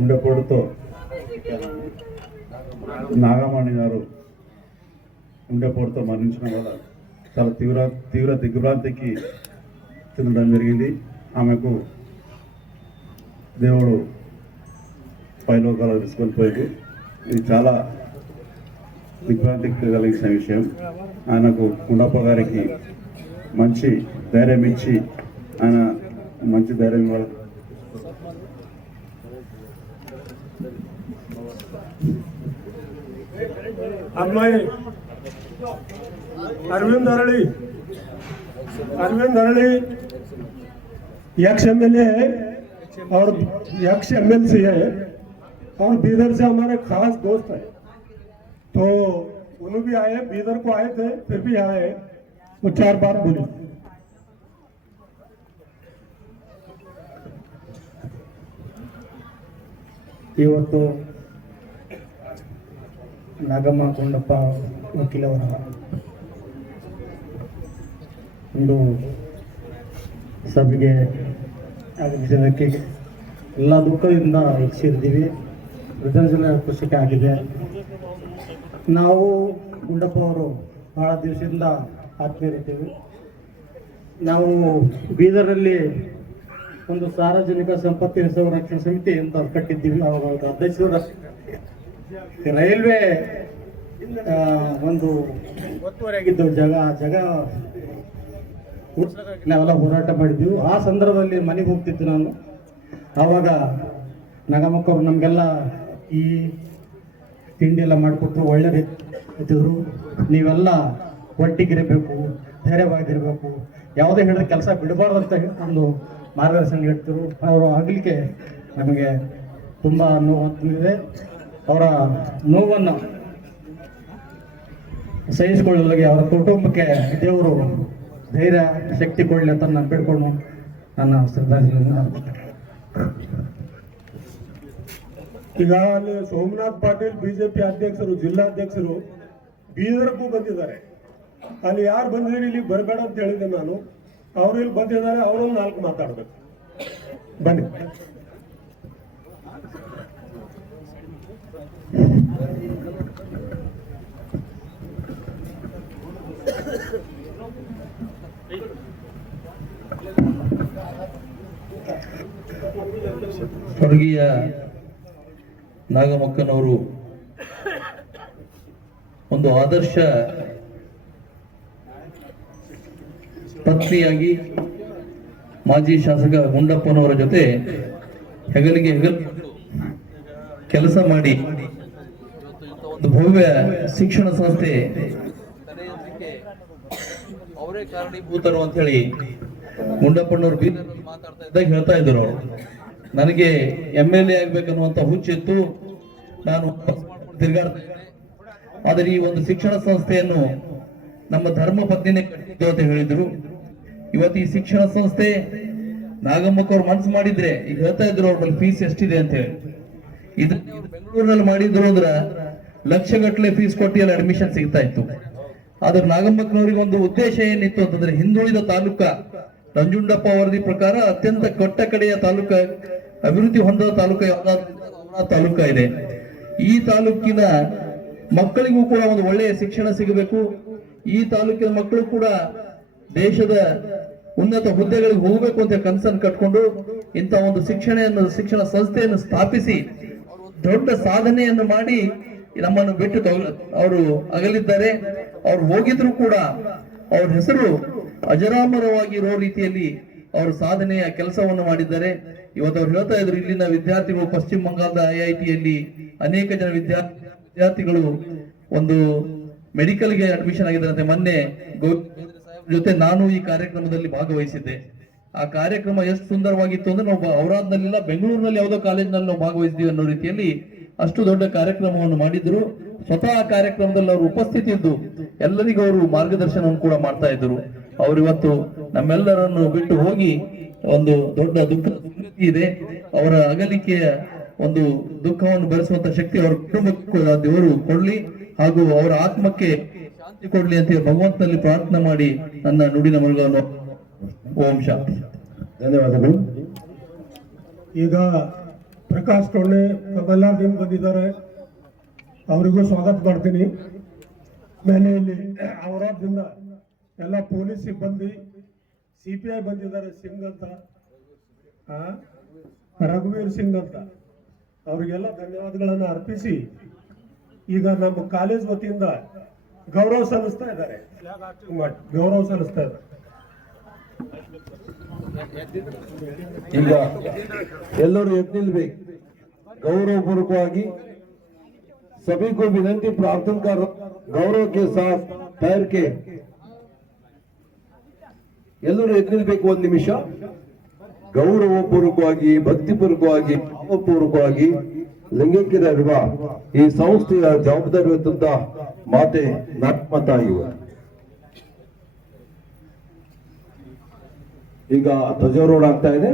ఉండేపోడుతో నాగమణి గారు ఉండేపోడుతో మరణించడం వల్ల చాలా తీవ్ర దిగ్భ్రాంతికి చెందడం జరిగింది. ఆమెకు దేవుడు పైలోకాలు తీసుకొని పోయింది. ఇది చాలా దిగ్భ్రాంతికి కలిగించిన విషయం. ఆయనకు గుండప్ప గారికి మంచి ధైర్యం ఇచ్చి ఆయన మంచి ధైర్యం ఇవ్వాలి. अम्माई अरविंद अरली एक्स MLA है और एक्स MLC है और बीदर से हमारे खास दोस्त है. तो उन्होंने भी आए, बीदर को आए थे, फिर भी आए, वो 4 बार बोले. ಇವತ್ತು ನಾಗಮ್ಮ ಕೊಂಡಪ್ಪ ವಕೀಲವರ ಒಂದು ಸಭೆಗೆ ಆಗಮಿಸಿದ್ದಕ್ಕೆ ಎಲ್ಲ ದುಃಖದಿಂದ ಸೇರಿದ್ದೀವಿ. ಹೃದಯ ಖುಷಿಗೆ ಆಗಿದೆ. ನಾವು ಗುಂಡಪ್ಪ ಅವರು ಬಹಳ ದಿವಸದಿಂದ ಆತ್ಮೀಯರಿದ್ದೇವೆ. ನಾವು ಬೀದರಲ್ಲಿ ಒಂದು ಸಾರ್ವಜನಿಕ ಸಂಪತ್ತಿ ಸಂರಕ್ಷಣಾ ಸಮಿತಿ ಅಂತ ಕಟ್ಟಿದ್ದೀವಿ. ಅವಾಗ ಅಧ್ಯಕ್ಷರು ರೈಲ್ವೆ ಒಂದು ಒತ್ತುವರಿಯಾಗಿದ್ದು ಜಾಗ ನಾವೆಲ್ಲ ಹೋರಾಟ ಮಾಡಿದ್ವಿ. ಆ ಸಂದರ್ಭದಲ್ಲಿ ಮನೆಗೆ ಹೋಗ್ತಿದ್ದು ನಾನು. ಆವಾಗ ನಾಗಮ್ಮಕ್ಕವ್ರು ನಮಗೆಲ್ಲ ಈ ತಿಂಡಿ ಎಲ್ಲ ಮಾಡಿಕೊಟ್ರು, ಒಳ್ಳೆದಿದ್ರು. ನೀವೆಲ್ಲ ಒಟ್ಟಿಗಿರಬೇಕು, ಧೈರ್ಯವಾಗಿರಬೇಕು, ಯಾವುದೇ ಹೇಳಿದ ಕೆಲಸ ಬಿಡಬಾರ್ದು ಅಂತ ಒಂದು ಮಾರ್ಗದರ್ಶನ ಹೇಳ್ತಿದ್ರು. ಅವರು ಆಗಲಿಕ್ಕೆ ನಮಗೆ ತುಂಬ ನೋವು ತಂದಿದೆ. ಅವರ ನೋವನ್ನು ಸಹಿಸಿಕೊಳ್ಳಲಾಗಿ ಅವರ ಕುಟುಂಬಕ್ಕೆ ದೇವರು ಧೈರ್ಯ ಶಕ್ತಿ ಕೊಡಲಿ ಅಂತ ನಾನು ಬೇಡ್ಕೊಂಡು ನನ್ನ ಶ್ರದ್ಧಾಂಜಲಿಯನ್ನು ಈಗ ಅಲ್ಲಿ ಸೋಮನಾಥ್ ಪಾಟೀಲ್ ಬಿಜೆಪಿ ಅಧ್ಯಕ್ಷರು, ಜಿಲ್ಲಾಧ್ಯಕ್ಷರು ಬೀದರ್ಗೂ ಬಂದಿದ್ದಾರೆ. ಅಲ್ಲಿ ಯಾರು ಬಂದಿದ್ದೀರಿ ಇಲ್ಲಿ ಬರಬೇಡ ಅಂತ ಹೇಳಿದೆ ನಾನು. ಅವರು ಇಲ್ಲಿ ಬಂದಿದ್ದಾರೆ, ಅವರೊಂದು 4 ಮಾತಾಡ್ಬೇಕು. ಬನ್ನಿ. ಸ್ವರ್ಗೀಯ ನಾಗಮಕ್ಕನವರು ಒಂದು ಆದರ್ಶ ಪತ್ನಿಯಾಗಿ ಮಾಜಿ ಶಾಸಕ ಗುಂಡಪ್ಪನವರ ಜೊತೆ ಹೆಗಲಿಗೆ ಹೆಗಲು ಕೆಲಸ ಮಾಡಿ ಒಂದು ಭವ್ಯ ಶಿಕ್ಷಣ ಸಂಸ್ಥೆ ಅವರೇ ಕಾರಣೀಭೂತರು ಅಂತ ಹೇಳಿ ಗುಂಡಪ್ಪನವರು ಬೀದರ್ನಲ್ಲಿ ಮಾತಾಡ್ತಾ ಇದ್ದಾಗ ಹೇಳ್ತಾ ಇದ್ರು. ಅವರು ನನಗೆ MLA ಆಗ್ಬೇಕನ್ನುವಂತ ಹುಚ್ಚಿತ್ತು, ನಾನು ತಿರುಗಾಡ್ತಾ ಇದ್ದೆ. ಆದರೆ ಈ ಒಂದು ಶಿಕ್ಷಣ ಸಂಸ್ಥೆಯನ್ನು ನಮ್ಮ ಧರ್ಮ ಪತ್ನಿನೇ ಕಟ್ಟಿದ್ದು ಅಂತ ಹೇಳಿದ್ರು. ಇವತ್ತು ಈ ಶಿಕ್ಷಣ ಸಂಸ್ಥೆ ನಾಗಮ್ಮಕ್ಕವ್ರು ಮನಸ್ಸು ಮಾಡಿದ್ರೆ ಈಗ ಹೇಳ್ತಾ ಇದ್ರು ಅವ್ರ ಬಳಿ ಫೀಸ್ ಎಷ್ಟಿದೆ ಅಂತ ಹೇಳಿ. ಇದನ್ನ ಬೆಂಗಳೂರಿನಲ್ಲಿ ಮಾಡಿದ್ರು ಅಂದ್ರ ಲಕ್ಷಗಟ್ಟಲೆ ಫೀಸ್ ಕೊಟ್ಟು ಅಲ್ಲಿ ಅಡ್ಮಿಷನ್ ಸಿಗ್ತಾ ಇತ್ತು. ಆದ್ರೆ ನಾಗಮ್ಮಕ್ಕನವರಿಗೆ ಒಂದು ಉದ್ದೇಶ ಏನಿತ್ತು ಅಂತಂದ್ರೆ ಹಿಂದುಳಿದ ತಾಲೂಕ ನಂಜುಂಡಪ್ಪ ವರದಿ ಪ್ರಕಾರ ಅತ್ಯಂತ ಕಟ್ಟ ಕಡೆಯ ತಾಲೂಕ, ಅಭಿವೃದ್ಧಿ ಹೊಂದದ ತಾಲೂಕ ಯಾವ್ದಾದ್ರು ತಾಲೂಕ ಇದೆ. ಈ ತಾಲೂಕಿನ ಮಕ್ಕಳಿಗೂ ಕೂಡ ಒಂದು ಒಳ್ಳೆಯ ಶಿಕ್ಷಣ ಸಿಗಬೇಕು. ಈ ತಾಲೂಕಿನ ಮಕ್ಕಳು ಕೂಡ ದೇಶದ ಉನ್ನತ ಹುದ್ದೆಗಳಿಗೆ ಹೋಗಬೇಕು ಅಂತ ಕನಸನ್ನು ಕಟ್ಕೊಂಡು ಇಂಥ ಒಂದು ಶಿಕ್ಷಣ ಸಂಸ್ಥೆಯನ್ನು ಸ್ಥಾಪಿಸಿ ದೊಡ್ಡ ಸಾಧನೆಯನ್ನು ಮಾಡಿ ನಮ್ಮನ್ನು ಬಿಟ್ಟು ಅವರು ಅಗಲಿದ್ದಾರೆ. ಅವ್ರು ಹೋಗಿದ್ರು ಕೂಡ ಅವ್ರ ಹೆಸರು ಅಜರಾಮರವಾಗಿರೋ ರೀತಿಯಲ್ಲಿ ಅವರು ಸಾಧನೆಯ ಕೆಲಸವನ್ನು ಮಾಡಿದ್ದಾರೆ. ಇವತ್ತು ಅವ್ರು ಹೇಳ್ತಾ ಇದ್ರು, ಇಲ್ಲಿನ ವಿದ್ಯಾರ್ಥಿಗಳು ಪಶ್ಚಿಮ ಬಂಗಾಳದ IIT-ಯಲ್ಲಿ ಅನೇಕ ಜನ ವಿದ್ಯಾರ್ಥಿಗಳು ಒಂದು ಮೆಡಿಕಲ್ಗೆ ಅಡ್ಮಿಷನ್ ಆಗಿದ್ದಾರೆ. ಮೊನ್ನೆ ಜೊತೆ ನಾನು ಈ ಕಾರ್ಯಕ್ರಮದಲ್ಲಿ ಭಾಗವಹಿಸಿದ್ದೆ. ಆ ಕಾರ್ಯಕ್ರಮ ಎಷ್ಟು ಸುಂದರವಾಗಿತ್ತು ಅಂದ್ರೆ ನಾವು ಔರಾದ್ನಲ್ಲಿಲ್ಲ, ಬೆಂಗಳೂರಿನಲ್ಲಿ ಯಾವುದೋ ಕಾಲೇಜ್ನಲ್ಲಿ ನಾವು ಭಾಗವಹಿಸಿದ್ವಿ ಅನ್ನೋ ರೀತಿಯಲ್ಲಿ ಅಷ್ಟು ದೊಡ್ಡ ಕಾರ್ಯಕ್ರಮವನ್ನು ಮಾಡಿದ್ರು. ಸ್ವತಃ ಆ ಕಾರ್ಯಕ್ರಮದಲ್ಲಿ ಅವರು ಉಪಸ್ಥಿತಿ ಇದ್ದು ಎಲ್ಲರಿಗೂ ಅವರು ಮಾರ್ಗದರ್ಶನವನ್ನು ಕೂಡ ಮಾಡ್ತಾ ಇದ್ರು. ಅವರು ಇವತ್ತು ನಮ್ಮೆಲ್ಲರನ್ನು ಬಿಟ್ಟು ಹೋಗಿ ಒಂದು ದೊಡ್ಡ ದುಃಖ ಇದೆ. ಅವರ ಅಗಲಿಕೆಯ ಒಂದು ದುಃಖವನ್ನು ಭರಿಸುವಂತ ಶಕ್ತಿ ಅವರ ಕುಟುಂಬಕ್ಕೆ ದೇವರು ಕೊಡ್ಲಿ, ಹಾಗೂ ಅವರ ಆತ್ಮಕ್ಕೆ ಶಾಂತಿ ಕೊಡ್ಲಿ ಅಂತ ಭಗವಂತನಲ್ಲಿ ಪ್ರಾರ್ಥನೆ ಮಾಡಿ ನನ್ನ ನುಡಿನ ಮರುಗಳನ್ನು ಓಂ ಶಾಂತಿ. ಧನ್ಯವಾದಗಳು. ಈಗ ಪ್ರಕಾಶ್ ಟೊಳ್ಳೆ ಬಳ್ಳಾರಿಯಿಂದ ಬಂದಿದ್ದಾರೆ, ಅವರಿಗೂ ಸ್ವಾಗತ ಮಾಡ್ತೀನಿ. ಮೇಲೆ ಇಲ್ಲಿ ಔರಾದ್ದಿಂದ ಎಲ್ಲ ಪೊಲೀಸ್ ಸಿಬ್ಬಂದಿ, CPI ಬಂದಿದ್ದಾರೆ, ಸಿಂಗ್ ಅಂತ, ರಘುವೀರ್ ಸಿಂಗ್ ಅಂತ, ಅವರಿಗೆಲ್ಲ ಧನ್ಯವಾದಗಳನ್ನು ಅರ್ಪಿಸಿ ಈಗ ನಮ್ಮ ಕಾಲೇಜ್ ವತಿಯಿಂದ ಗೌರವ ಸಲ್ಲಿಸ್ತಾ ಇದ್ದಾರೆ. ಗೌರವ ಸಲ್ಲಿಸ್ತಾ ಇದ್ದಾರೆ. ಈಗ ಎಲ್ಲರೂ ಎದ್ದು ನಿಲ್ಬೇಕು. गौरवपूर्वकವಾಗಿ सभी को विनंती प्रार्थना कर गौरव के साथ पैर के ಎಲ್ಲರೂ ಎದ್ದು ನಿಲ್ಬೇಕು. ಒಂದು ನಿಮಿಷ. ಗೌರವಪೂರ್ವಕವಾಗಿ, ಭಕ್ತಿಪೂರ್ವಕವಾಗಿ, ಭಾವಪೂರ್ವಕವಾಗಿ ಲಿಂಗೈಕ್ಯರಿರುವ ಈ ಸಂಸ್ಥೆಯ ಜವಾಬ್ದಾರಿ ಹೊತ್ತಂತ ಮಾತೆ ನಾಗಮ್ಮ ತಾಯಿಯವರು ಈಗ ಧ್ವಜಾರೋಹಣ ಆಗ್ತಾ ಇದೆ.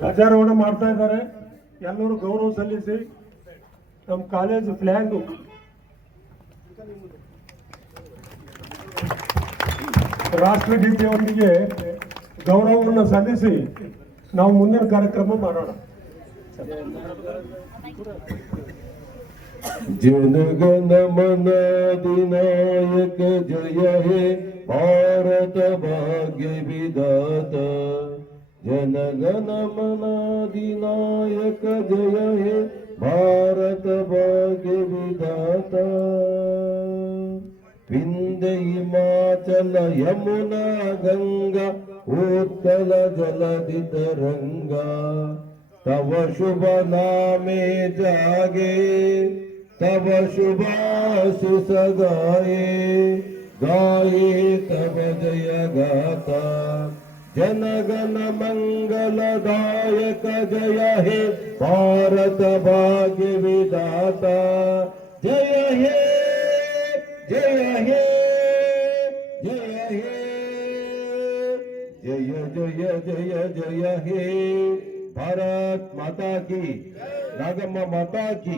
ಧ್ವಜಾರೋಹಣ ಮಾಡ್ತಾ ಇದ್ದಾರೆ. ಎಲ್ಲರೂ ಗೌರವ ಸಲ್ಲಿಸಿ ನಮ್ಮ ಕಾಲೇಜ್ ಫ್ಲಾಗ್ ರಾಷ್ಟ್ರಗೀತೆಯೊಂದಿಗೆ ಗೌರವವನ್ನು ಸಲ್ಲಿಸಿ ನಾವು ಮುಂದಿನ ಕಾರ್ಯಕ್ರಮ ಮಾಡೋಣ. जनगण मन अधिनायक जय हे भारत भाग्य विधाता. जनगण मन अधिनायक जय हे भारत भाग्य विधाता. विंध्य हिमाचल यमुना गंगा उत्कल जलधि तरंगा. तव शुभ नामे जागे तव शुभाशिष गाये. गाये तव जय गाथा. जनगण मंगलदायक जय हे भारत भाग्य विधाता. जय हे जय हे जय हे जय जय जय जय हे. ಭಾರತ್ ಮಾತಾ ಕಿ, ನಾಗಮ್ಮ ಮಾತಾ ಕಿ.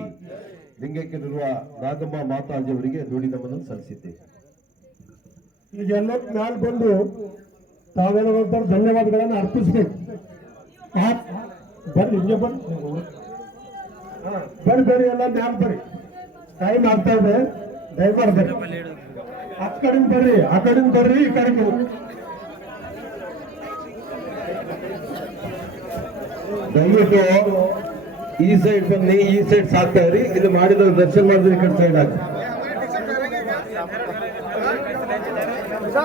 ಲಿಂಗೈಕ್ಯರಿರುವ ನಾಗಮ್ಮ ಮಾತಾಜಿಯವರಿಗೆ ನುಡಿ ನಮನ ಸಲ್ಲಿಸಿದ್ದೇವೆ. ಈಗ ಎಲ್ಲರೂ ಮ್ಯಾಲ ಬಂದು ತಾವೆಲ್ಲರೂ ಧನ್ಯವಾದಗಳನ್ನು ಅರ್ಪಿಸ್ಬೇಕು. ಬರ್ರಿ, ಹಿಂಗೆ ಬರ್ರಿ ಎಲ್ಲ ಮ್ಯಾಲ ಬರ್ರಿ. ಟೈಮ್ ಆಗ್ತಾ ಇದೆ, ದಯಮಾಡಿ ಬರ್ರಿ. ಆ ಕಡೆಯಿಂದ ಬರ್ರಿ, ಆ ಕಡೆಯಿಂದ ಬರ್ರಿ, ಈ ಕಡೆ ದಯವಿಟ್ಟು ಈ ಸೈಡ್ ಬನ್ನಿ, ಈ ಸೈಡ್ ಸಾಕ್ತಾ ಇರಿ. ಇದು ಮಾಡಿದ ದರ್ಶನ ಮಾಡಿದ್ರೆ ಈ ಕಡೆ ಸೈಡ್ ಹಾಕಿ.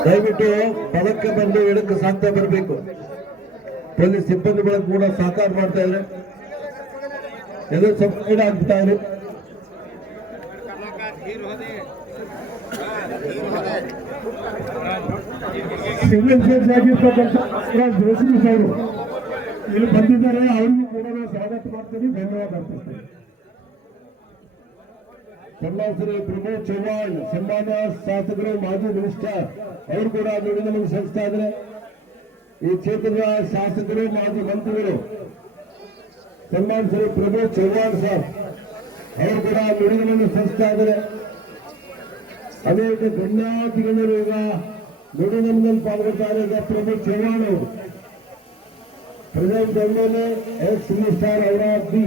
ದಯವಿಟ್ಟು ಪದಕ್ಕೆ ಬಂದು ಎಡಕ್ಕೆ ಸಾಕ್ತಾ ಬರಬೇಕು. ಪೊಲೀಸ್ ಸಿಬ್ಬಂದಿಗಳು ಕೂಡ ಸಹಕಾರ ಮಾಡ್ತಾ ಇದ್ರೆ ಎಲ್ಲ ಸ್ವಲ್ಪ ಸೈಡ್ ಹಾಕ್ತಾ ಇರಿ. ಸಿವಿಲ್ ಜಡ್ಜ್ ಆಗಿರ್ತಕ್ಕಂಥ ದೇಶಮುಖ್ ಅವರು ಇಲ್ಲಿ ಬಂದಿದ್ದಾರೆ. ಅವರಿಗೂ ಕೂಡ ನಾವು ಸ್ವಾಗತ ಮಾಡ್ತೀನಿ, ಧನ್ಯವಾದ ಅರ್ಪಿಸ್ತೀನಿ. ಸನ್ಮಾನ ಶ್ರೀ ಪ್ರಮೋದ್ ಚವ್ಹಾಣ್, ಸನ್ಮಾನ್ಯ ಶಾಸಕರು, ಮಾಜಿ ಮಿನಿಸ್ಟರ್, ಅವರು ಕೂಡ ನುಡಿ ನಮನ ಸಲ್ಲಿಸ್ತಾ ಇದ್ದಾರೆ. ಈ ಕ್ಷೇತ್ರದ ಶಾಸಕರು, ಮಾಜಿ ಮಂತ್ರಿಗಳು, ಸನ್ಮಾನ ಶ್ರೀ ಪ್ರಮೋದ್ ಚವ್ಹಾಣ್ ಸರ್, ಅವರು ಕೂಡ ನುಡಿ ನಮನ ಸಲ್ಲಿಸ್ತಾ ಇದ್ದಾರೆ. ಅನೇಕ ಗಣ್ಯಾತಿಗಣ್ಯರು ಈಗ ನುಡಿ ನಮನಲ್ಲಿ ಪಾಲ್ಗೊಳ್ತಾರೆ. ಪ್ರಮೋದ್ ಚವ್ಹಾಣ್ ಅವರು ಪ್ರೆಸೆಂಟ್ MLA, ಎಕ್ಸ್ ಮಿನಿಸ್ಟರ್ ಔರಾದ್ದಿ,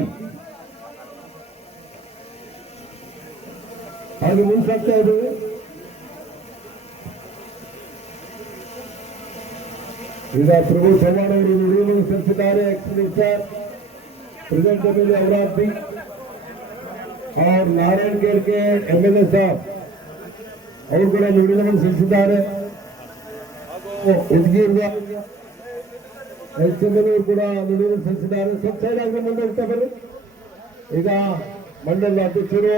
ಹಾಗೆ ಮುಂಸಾಗ್ತಾ ಇದ್ದೇವೆ. ಈಗ ಪ್ರಮೋದ್ ಚವ್ಹಾಣ್ ಅವರು ನುಡಿಯನ್ನು ಸಲ್ಲಿಸಿದ್ದಾರೆ. ಎಕ್ಸ್ ಮಿನಿಸ್ಟರ್, ಪ್ರೆಸೆಂಟ್ MLA ಔರಾದ್ದಿ और नारायण खेर के MLA साहब ಅವರು ಕೂಡ ನುಡಿಯನ್ನು ಸಲ್ಲಿಸಿದ್ದಾರೆ. ಯಜ್ಗೀರ್ಗ ಎಲ್ಸಿಂದರು ಕೂಡ ನುಡಿಯನ್ನು ಸಲ್ಲಿಸಿದ್ದಾರೆ. ಸ್ವಲ್ಪ ಸೈಡ್ ಆಗಿ ಮುಂದೆ ಹೋಗ್ತಾ ಬರ್ರಿ. ಈಗ ಮಂಡಲದ ಅಧ್ಯಕ್ಷರು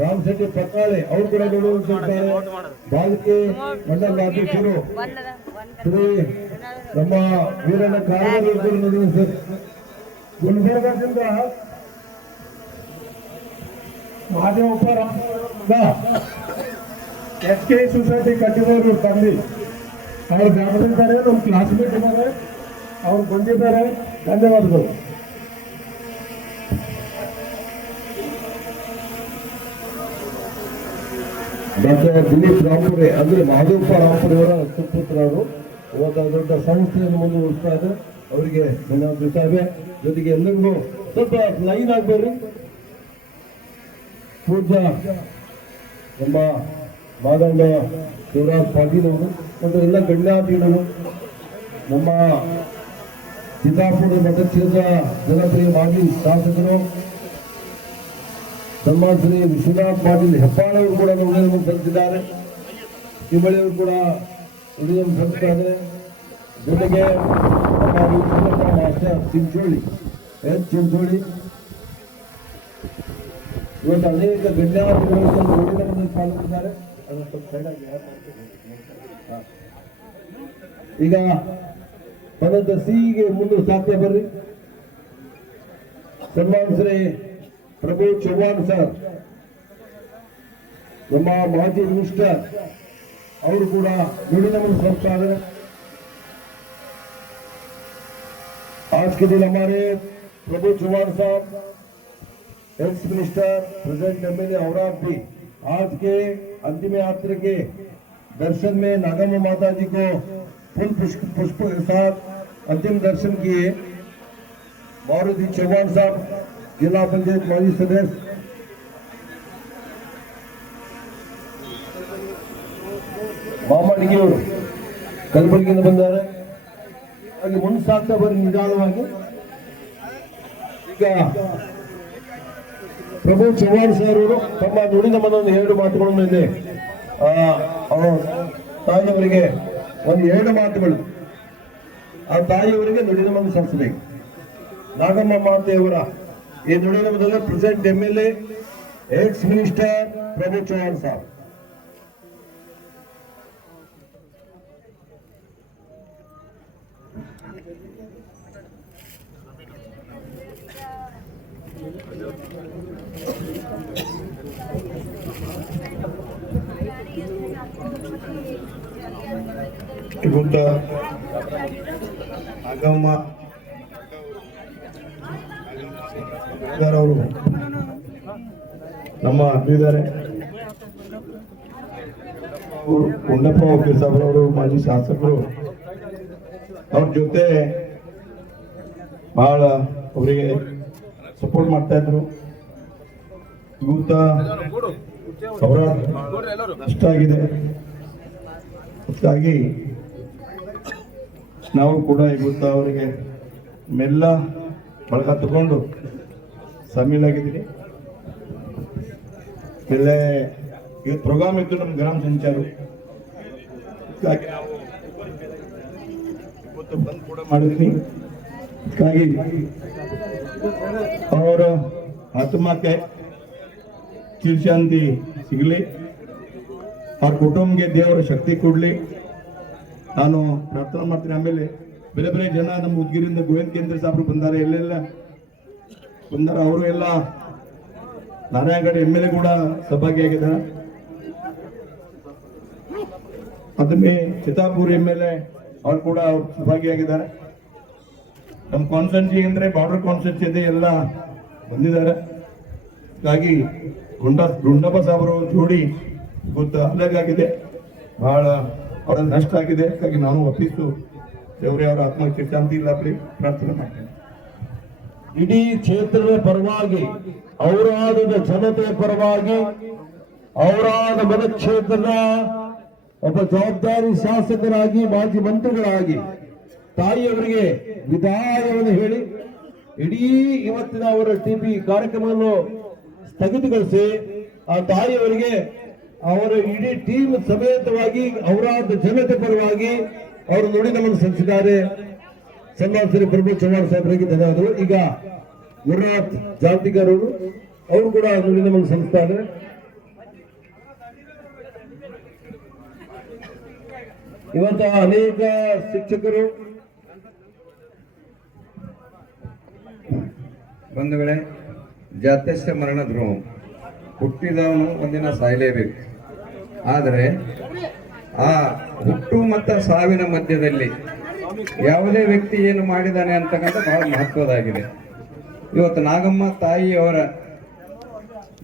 ರಾಮ್ ಶೆಟ್ಟಿ ಪತ್ತಾಳೆ ಅವರು ಕೂಡ ನುಡಿಯುತ್ತಿದ್ದಾರೆ. ಬಾಲಕಿ ಮಂಡಲ ಅಧ್ಯಕ್ಷರು ಶ್ರೀ ನಮ್ಮ ವೀರಣ್ಣ ಕಾರವಾರ ನುಡಿಯುತ್ತಾರೆ. ಗುಲ್ಬರ್ಗದಿಂದ ಮಹಾದೇವಪ್ಪ SK ಸೊಸೈಟಿ ಕಟ್ಟಿದವರು ತಂದೆ ಅವ್ರು ಗ್ರಾಮದಲ್ಲಿದ್ದಾರೆ, ನಮ್ಮ ಕ್ಲಾಸ್ಮೇಟ್ ಇದ್ದಾರೆ, ಅವ್ರು ಬಂದಿದ್ದಾರೆ. ಧನ್ಯವಾದಗಳು. ಡಾಕ್ಟರ್ ದಿಲೀಪ್ ರಾಂಪುರೆ ಅಂದ್ರೆ ಮಹಾದೇವಪ್ಪ ರಾಂಪುರೆ ಅವರ ಸುಪುತ್ರರು ದೊಡ್ಡ ಸಂಸ್ಥೆಯನ್ನು ಮುಂದುವರಿಸ್ತಾ ಇದ್ದಾರೆ. ಅವರಿಗೆ ಧನ್ಯವಾದ. ಜೊತೆಗೆ ಎಲ್ಲರಿಗೂ ಸ್ವಲ್ಪ ಲೈನ್ ಆಗಿ ಬರ್ರಿ. ಪೂಜ್ಯ ನಮ್ಮ ಮಾದಣ್ಣ ಶಿವರಾಜ್ ಪಾಟೀಲ್ ಅವರು ಮತ್ತು ಎಲ್ಲ ಗಣ್ಯಾತಿಗಳು, ನಮ್ಮ ಸಿದ್ದಾಪುರ ಮತಕ್ಷೇತ್ರ ಜನಪ್ರಿಯ ಮಾಜಿ ಶಾಸಕರು ಸನ್ಮಾನ್ ಶ್ರೀ ವಿಶ್ವನಾಥ್ ಪಾಟೀಲ್ ಹೆಬ್ಬಾಳ ಅವರು ಕೂಡ ನುಡಿಯನ್ನು ಸಲ್ಲಿಸಿದ್ದಾರೆ. ತಿಮ್ಮಳಿಯವರು ಕೂಡ ನುಡಿಯನ್ನು ಸಲ್ಲಿಸ್ತಾರೆ. ಜೊತೆಗೆ ನಮ್ಮ ಮಾಸ್ಟರ್ ಚಿಂಚೋಳಿ ಚಿಂಚೋಳಿ ಇವತ್ತು ಅನೇಕ ಗಣ್ಯಾತಿಗಳು ನುಡಿಯನ್ನು ಪಾಲಿಸಿದ್ದಾರೆ. ಅದನ್ನು ಸ್ವಲ್ಪ ಸೈಡ್ ಆಗಿ ಈಗ ಪದದ ಸಿಗೆ ಮುಂದೆ ಸಾಧ್ಯ ಬರ್ರಿ. ಸನ್ಮಾನ್ ಶ್ರೀ ಪ್ರಭು ಚೌಹಾಣ್ ಸರ್ ನಮ್ಮ ಮಾಜಿ ಮಿನಿಸ್ಟರ್ ಅವರು ಕೂಡ ನುಡಿನವನ್ನು ಸಲ್ಲಿಸ್ತಾರೆ. आज के दिन हमारे प्रभु चौहान साहब ex minister present MLA Aurad भी आज के अंतिम यात्रा के दर्शन में नागम्मा माता जी को फूल पुष्प के साथ अंतिम दर्शन किए. मारुति चौहान साहब जिला पंचायत माजी सदस्य, ಮಾಮಡಿಗೆಯವರು ಕಲಬುರಗಿಯಿಂದ ಬಂದ್ದಾರೆ. ಹಾಗೆ ಮುಂದೆ ಸಾಗ್ತಾ ಬರ್ರಿ ನಿಧಾನವಾಗಿ. ಈಗ ಪ್ರಭು ಚೌಹಾಣ್ ಸರ್ ಅವರು ತಮ್ಮ ನುಡಿದ ಮನೊಂದು 2 ಮಾತುಗಳನ್ನು ಇದೆ ತಾಯಿಯವರಿಗೆ ಒಂದು 2 ಮಾತುಗಳು ಆ ತಾಯಿಯವರಿಗೆ ನುಡಿದ ಮನ ಸಲ್ಲಿಸಬೇಕು. ನಾಗಮ್ಮ ಮಾತೆಯವರ ಈ ನುಡಿದ ಮನದಲ್ಲಿ ಪ್ರೆಸೆಂಟ್ MLA एक्स मिनिस्टर प्रभु चौहान साहब. ಇವತ್ತ ನಾಗಮ್ಮ ಅವರು ನಮ್ಮ ಇದ್ದಾರೆ. ಗುಂಡಪ್ಪ ವಕೀಲ್ ಸಾಹೇಬ್ರವರು ಮಾಜಿ ಶಾಸಕರು ಅವ್ರ ಜೊತೆ ಬಹಳ ಅವರಿಗೆ ಸಪೋರ್ಟ್ ಮಾಡ್ತಾ ಇದ್ರು. ಇವತ್ತ ಅವರ ನಷ್ಟ ಆಗಿದೆ. ಹಾಗಾಗಿ ನಾವು ಕೂಡ ಇವತ್ತು ಅವರಿಗೆ ಮೆಲ್ಲ ಬಳಗ ತಗೊಂಡು ಶಾಮೀಲಾಗಿದ್ದೀನಿ. ಆಮೇಲೆ ಇವತ್ತು ಪ್ರೋಗ್ರಾಮ್ ಇತ್ತು ನಮ್ಮ ಗ್ರಾಮ ಸಂಚಾರ, ಹಾಗಾಗಿ ನಾವು ಇವತ್ತು ಬಂದ್ ಕೂಡ ಮಾಡಿದ್ದೀನಿ. ಹಾಗಾಗಿ ಅವರ ಆತ್ಮಕ್ಕೆ ಚಿರಶಾಂತಿ ಸಿಗಲಿ, ಅವ್ರ ಕುಟುಂಬಕ್ಕೆ ದೇವರ ಶಕ್ತಿ ಕೊಡ್ಲಿ ನಾನು ಪ್ರಾರ್ಥನೆ ಮಾಡ್ತೀನಿ. ಆಮೇಲೆ ಬೇರೆ ಬೇರೆ ಜನ ನಮ್ಮ ಉದ್ಗಿರಿಂದ ಗೋವಿಂದ ಕೇಂದ್ರ ಸಾಹೇಬರು ಬಂದಾರೆ, ಎಲ್ಲೆಲ್ಲ ಬಂದಾರ. ಅವರು ಎಲ್ಲ ನಾರಾಯಣಗಢ MLA ಕೂಡ ಸಭಾಗಿಯಾಗಿದ್ದಾರೆ. ಅದನ್ನೇ ಚಿತ್ತಾಪುರ MLA ಅವ್ರು ಕೂಡ ಸಭಾಗಿಯಾಗಿದ್ದಾರೆ. ನಮ್ಮ ಕಾನ್ಸ್ಟೆನ್ಸಿ ಅಂದ್ರೆ ಬಾರ್ಡರ್ ಕಾನ್ಸ್ಟೆನ್ಸಿ ಇದೆ, ಎಲ್ಲ ಬಂದಿದ್ದಾರೆ. ಹಾಗಾಗಿ ಗುಂಡಪ್ಪ ಸಾಹೇಬರು ಜೋಡಿ ಗೊತ್ತ ಅಲ್ಲಗಾಗಿದೆ, ಬಹಳ ಅವರ ನಷ್ಟ ಆಗಿದೆ. ಹಾಗಾಗಿ ನಾನು ಒಪ್ಪಿಸು ದೇವರೇ ಅವರ ಆತ್ಮಕ್ಕೆ ಶಾಂತಿ ಇಲ್ಲಪ್ರಿ ಪ್ರಾರ್ಥನೆ ಮಾಡ್ತೇನೆ. ಇಡೀ ಕ್ಷೇತ್ರದ ಪರವಾಗಿ, ಔರಾದದ ಜನತೆಯ ಪರವಾಗಿ, ಔರಾದ ಮತಕ್ಷೇತ್ರದ ಒಬ್ಬ ಜವಾಬ್ದಾರಿ ಶಾಸಕರಾಗಿ, ಮಾಜಿ ಮಂತ್ರಿಗಳಾಗಿ ತಾಯಿಯವರಿಗೆ ವಿದಾಯವನ್ನು ಹೇಳಿ ಇಡೀ ಇವತ್ತಿನ ಅವರ TV ಕಾರ್ಯಕ್ರಮವನ್ನು ಸ್ಥಗಿತಗೊಳಿಸಿ ಆ ತಾಯಿಯವರಿಗೆ ಅವರ ಇಡೀ ಟೀಮ್ ಸಮೇತವಾಗಿ ಔರಾದ ಜನತೆ ಪರವಾಗಿ ಅವರು ನುಡಿನವನ್ನು ಸಲ್ಲಿಸಿದ್ದಾರೆ. ಸನ್ಮಾನ್ ಶ್ರೀ ಪ್ರಭು ಚೌಹಾಣ್ ಸಾಹೇಬರಿಗೆ ಧನ್ಯವಾದಗಳು. ಈಗ ಗುರುನಾಥ್ ಜಾಂತಿಕರ್ ಅವರು ಕೂಡ ನುಡಿನವನ್ನು ಸಲ್ಲಿಸ್ತಾ ಇದ್ದಾರೆ. ಇವತ್ತು ಅನೇಕ ಶಿಕ್ಷಕರು ಬಂಧುಗಳೇ, ಜಾತ್ಯಸ್ಥ ಮರಣ ಧ್ರುವ, ಹುಟ್ಟಿದವನು ಒಂದಿನ ಸಾಯಲೇಬೇಕು. ಆದರೆ ಆ ಹುಟ್ಟು ಮತ್ತು ಸಾವಿನ ಮಧ್ಯದಲ್ಲಿ ಯಾವುದೇ ವ್ಯಕ್ತಿ ಏನು ಮಾಡಿದ್ದಾನೆ ಅಂತಕ್ಕಂಥ ಬಹಳ ಮಹತ್ವದಾಗಿದೆ. ಇವತ್ತು ನಾಗಮ್ಮ ತಾಯಿಯವರ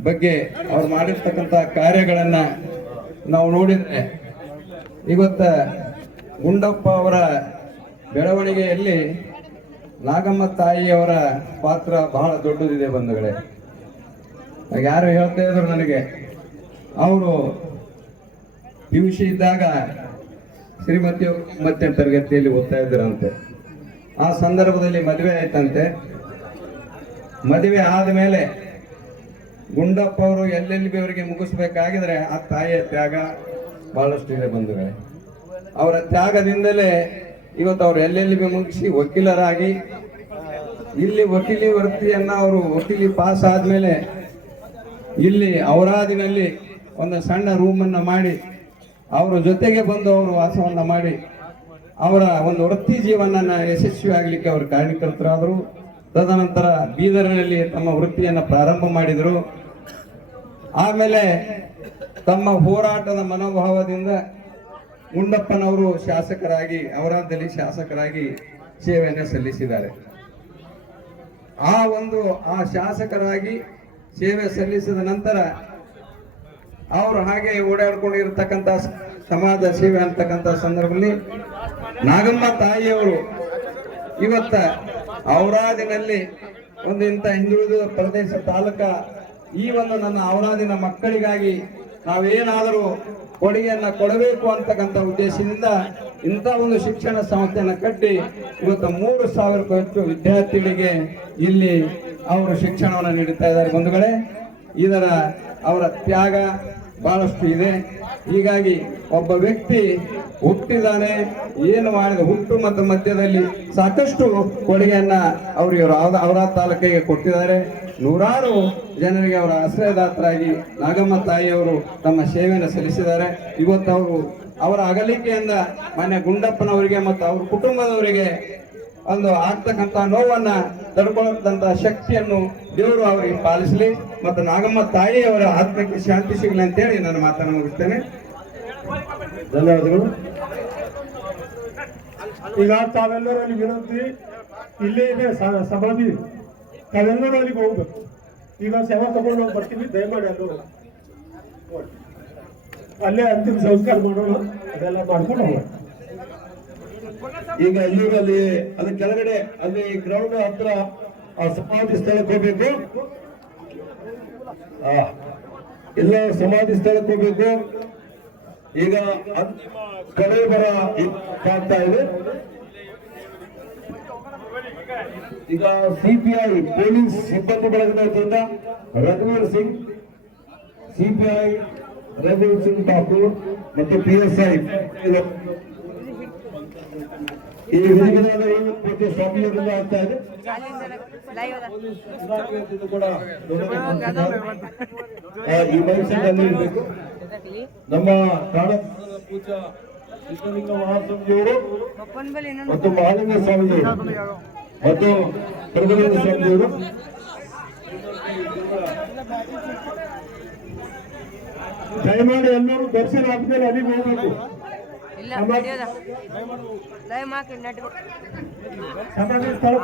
ಬಗ್ಗೆ ಅವ್ರು ಮಾಡಿರ್ತಕ್ಕಂಥ ಕಾರ್ಯಗಳನ್ನು ನಾವು ನೋಡಿದರೆ, ಇವತ್ತ ಗುಂಡಪ್ಪ ಅವರ ಬೆಳವಣಿಗೆಯಲ್ಲಿ ನಾಗಮ್ಮ ತಾಯಿಯವರ ಪಾತ್ರ ಬಹಳ ದೊಡ್ಡದಿದೆ ಬಂಧುಗಳೇ. ಯಾರು ಹೇಳ್ತಾ ಇದ್ರು ನನಗೆ, ಅವರು PUC ಇದ್ದಾಗ ಶ್ರೀಮತಿಯವರು 9ನೇ ತರಗತಿಯಲ್ಲಿ ಓದ್ತಾ ಇದ್ರಂತೆ. ಆ ಸಂದರ್ಭದಲ್ಲಿ ಮದುವೆ ಆಯ್ತಂತೆ. ಮದುವೆ ಆದಮೇಲೆ ಗುಂಡಪ್ಪ ಅವರು LLB ಅವರಿಗೆ ಮುಗಿಸ್ಬೇಕಾಗಿದ್ರೆ ಆ ತಾಯಿಯ ತ್ಯಾಗ ಬಹಳಷ್ಟು ಇದೆ ಬಂಧುಗಳೇ. ಅವರ ತ್ಯಾಗದಿಂದಲೇ ಇವತ್ತು ಅವರು LLB ಮುಗಿಸಿ ವಕೀಲರಾಗಿ ಇಲ್ಲಿ ವಕೀಲಿ ವೃತ್ತಿಯನ್ನ ಅವರು ವಕೀಲಿ ಪಾಸ್ ಆದ್ಮೇಲೆ ಇಲ್ಲಿ ಔರಾದಿನಲ್ಲಿ ಒಂದು ಸಣ್ಣ ರೂಮನ್ನು ಮಾಡಿ ಅವರ ಜೊತೆಗೆ ಬಂದು ಅವರು ವಾಸವನ್ನ ಮಾಡಿ ಅವರ ಒಂದು ವೃತ್ತಿ ಜೀವನ ಯಶಸ್ವಿ ಆಗಲಿಕ್ಕೆ ಅವರು ಕಾರಣಕರ್ತರಾದರು. ತದನಂತರ ಬೀದರ್ನಲ್ಲಿ ತಮ್ಮ ವೃತ್ತಿಯನ್ನು ಪ್ರಾರಂಭ ಮಾಡಿದರು. ಆಮೇಲೆ ತಮ್ಮ ಹೋರಾಟದ ಮನೋಭಾವದಿಂದ ಗುಂಡಪ್ಪನವರು ಶಾಸಕರಾಗಿ ಔರಾದದಲ್ಲಿ ಶಾಸಕರಾಗಿ ಸೇವೆಯನ್ನು ಸಲ್ಲಿಸಿದ್ದಾರೆ. ಆ ಶಾಸಕರಾಗಿ ಸೇವೆ ಸಲ್ಲಿಸಿದ ನಂತರ ಅವರು ಹಾಗೆ ಓಡಾಡ್ಕೊಂಡಿರ್ತಕ್ಕಂಥ ಸಮಾಜ ಸೇವೆ ಅಂತಕ್ಕಂಥ ಸಂದರ್ಭದಲ್ಲಿ ನಾಗಮ್ಮ ತಾಯಿಯವರು ಇವತ್ತ ಔರಾದಿನಲ್ಲಿ ಒಂದು ಇಂಥ ಹಿಂದುಳಿದ ಪ್ರದೇಶ ತಾಲೂಕ ಈ ಒಂದು ನನ್ನ ಔರಾದಿನ ಮಕ್ಕಳಿಗಾಗಿ ನಾವೇನಾದರೂ ಕೊಡುಗೆಯನ್ನ ಕೊಡಬೇಕು ಅಂತಕ್ಕಂಥ ಉದ್ದೇಶದಿಂದ ಇಂಥ ಒಂದು ಶಿಕ್ಷಣ ಸಂಸ್ಥೆಯನ್ನು ಕಟ್ಟಿ ಇವತ್ತು 3,000ಕ್ಕೂ ಹೆಚ್ಚು ವಿದ್ಯಾರ್ಥಿಗಳಿಗೆ ಇಲ್ಲಿ ಅವರು ಶಿಕ್ಷಣವನ್ನು ನೀಡುತ್ತಾ ಇದ್ದಾರೆ ಬಂಧುಗಳೇ. ಇದರ ಅವರ ತ್ಯಾಗ ಬಹಳಷ್ಟು ಇದೆ. ಹೀಗಾಗಿ ಒಬ್ಬ ವ್ಯಕ್ತಿ ಹುಟ್ಟಿದಾನೆ, ಏನು ಮಾಡಿದ ಹುಟ್ಟು ಮತ್ತು ಮಧ್ಯದಲ್ಲಿ ಸಾಕಷ್ಟು ಕೊಡುಗೆಯನ್ನ ಅವರು ಅವರ ತಾಲೂಕಿಗೆ ಕೊಟ್ಟಿದ್ದಾರೆ. ನೂರಾರು ಜನರಿಗೆ ಅವರ ಆಶ್ರಯದಾತರಾಗಿ ನಾಗಮ್ಮ ತಾಯಿಯವರು ತಮ್ಮ ಸೇವೆಯನ್ನು ಸಲ್ಲಿಸಿದ್ದಾರೆ. ಇವತ್ತು ಅವರ ಅಗಲಿಕೆಯಿಂದ ಮಾನ್ಯ ಗುಂಡಪ್ಪನವರಿಗೆ ಮತ್ತು ಅವ್ರ ಕುಟುಂಬದವರಿಗೆ ಒಂದು ಆಗ್ತಕ್ಕಂಥ ನೋವನ್ನ ತಡ್ಕೊಳ್ಳತಕ್ಕಂಥ ಶಕ್ತಿಯನ್ನು ದೇವರು ಅವರಿಗೆ ಪಾಲಿಸಲಿ ಮತ್ತು ನಾಗಮ್ಮ ತಾಯಿಯವರ ಆತ್ಮಕ್ಕೆ ಶಾಂತಿ ಸಿಗಲಿ ಅಂತೇಳಿ ನನ್ನ ಮಾತನ್ನು ಮುಗಿಸ್ತೇನೆ. ಧನ್ಯವಾದಗಳು. ಈಗ ತಾವೆಲ್ಲರೂ ಅಲ್ಲಿ ವಿನಂತಿ, ಇಲ್ಲೇ ಇದೆ ಸಮಾಧಿ, ತಾವೆಲ್ಲರೂ ಅಲ್ಲಿಗೆ ಹೋಗ್ಬೇಕು. ಈಗ ಸೇವಾ ತಗೊಂಡು ನಾವು ಬರ್ತೀವಿ, ದಯಮಾಡಿ ಎಲ್ಲರೂ ಅಲ್ಲೇ ಅಂತಿಮ ಸಂಸ್ಕಾರ ಮಾಡೋಣ, ಅದೆಲ್ಲ ಮಾಡ್ಕೊಂಡು ಹೋಗೋಣ. ಈಗ ಅಲ್ಲಿ ಅದ್ರ ಕೆಳಗಡೆ ಅಲ್ಲಿ ಗ್ರೌಂಡ್ ಹತ್ರ ಆ ಸಮಾಧಿ ಸ್ಥಳಕ್ಕೆ ಹೋಗ್ಬೇಕು. ಎಲ್ಲ ಸಮಾಧಿ ಸ್ಥಳಕ್ಕೆ ಹೋಗ್ಬೇಕು. ಈಗ ಅಂತಿಮ ಕಡೆ ಬರ ಆಗ್ತಾ ಇದೆ. ಈಗ CPI ಪೊಲೀಸ್ ಸಿಬ್ಬಂದಿ ಬಳಗದಿಂದ ರಘುವೀರ್ ಸಿಂಗ್, CPI ರಘುವೀರ್ ಸಿಂಗ್ ಠಾಕೂರ್ ಮತ್ತು PSI ಈ ವಿಧಿವಿಧಾನ ಸ್ವಾಮಿಯವರಿಂದ ಆಗ್ತಾ ಇದೆ. ಕೂಡ ಈ ಮೈಸೂರಿನಲ್ಲಿ ಇರಬೇಕು. ನಮ್ಮ ಕಾಣ ಪೂಜಾ ಸಿದ್ಧಲಿಂಗ ಮಹಾಸ್ವಾಮಿಯವರು ಮತ್ತು ಮಹಾಲಿಂಗ ಸ್ವಾಮಿಯವರು ಮತ್ತು ಪ್ರಭುಲಿಂಗ ಸ್ವಾಮಿಯವರು ದಯಮಾಡಿ ಎಲ್ಲರೂ ದರ್ಶನ ಆದ್ಮೇಲೆ ಅಲ್ಲಿಗೆ ಹೋಗ್ಬೇಕು. ಸಮಾಧಿ ಸ್ಥಳ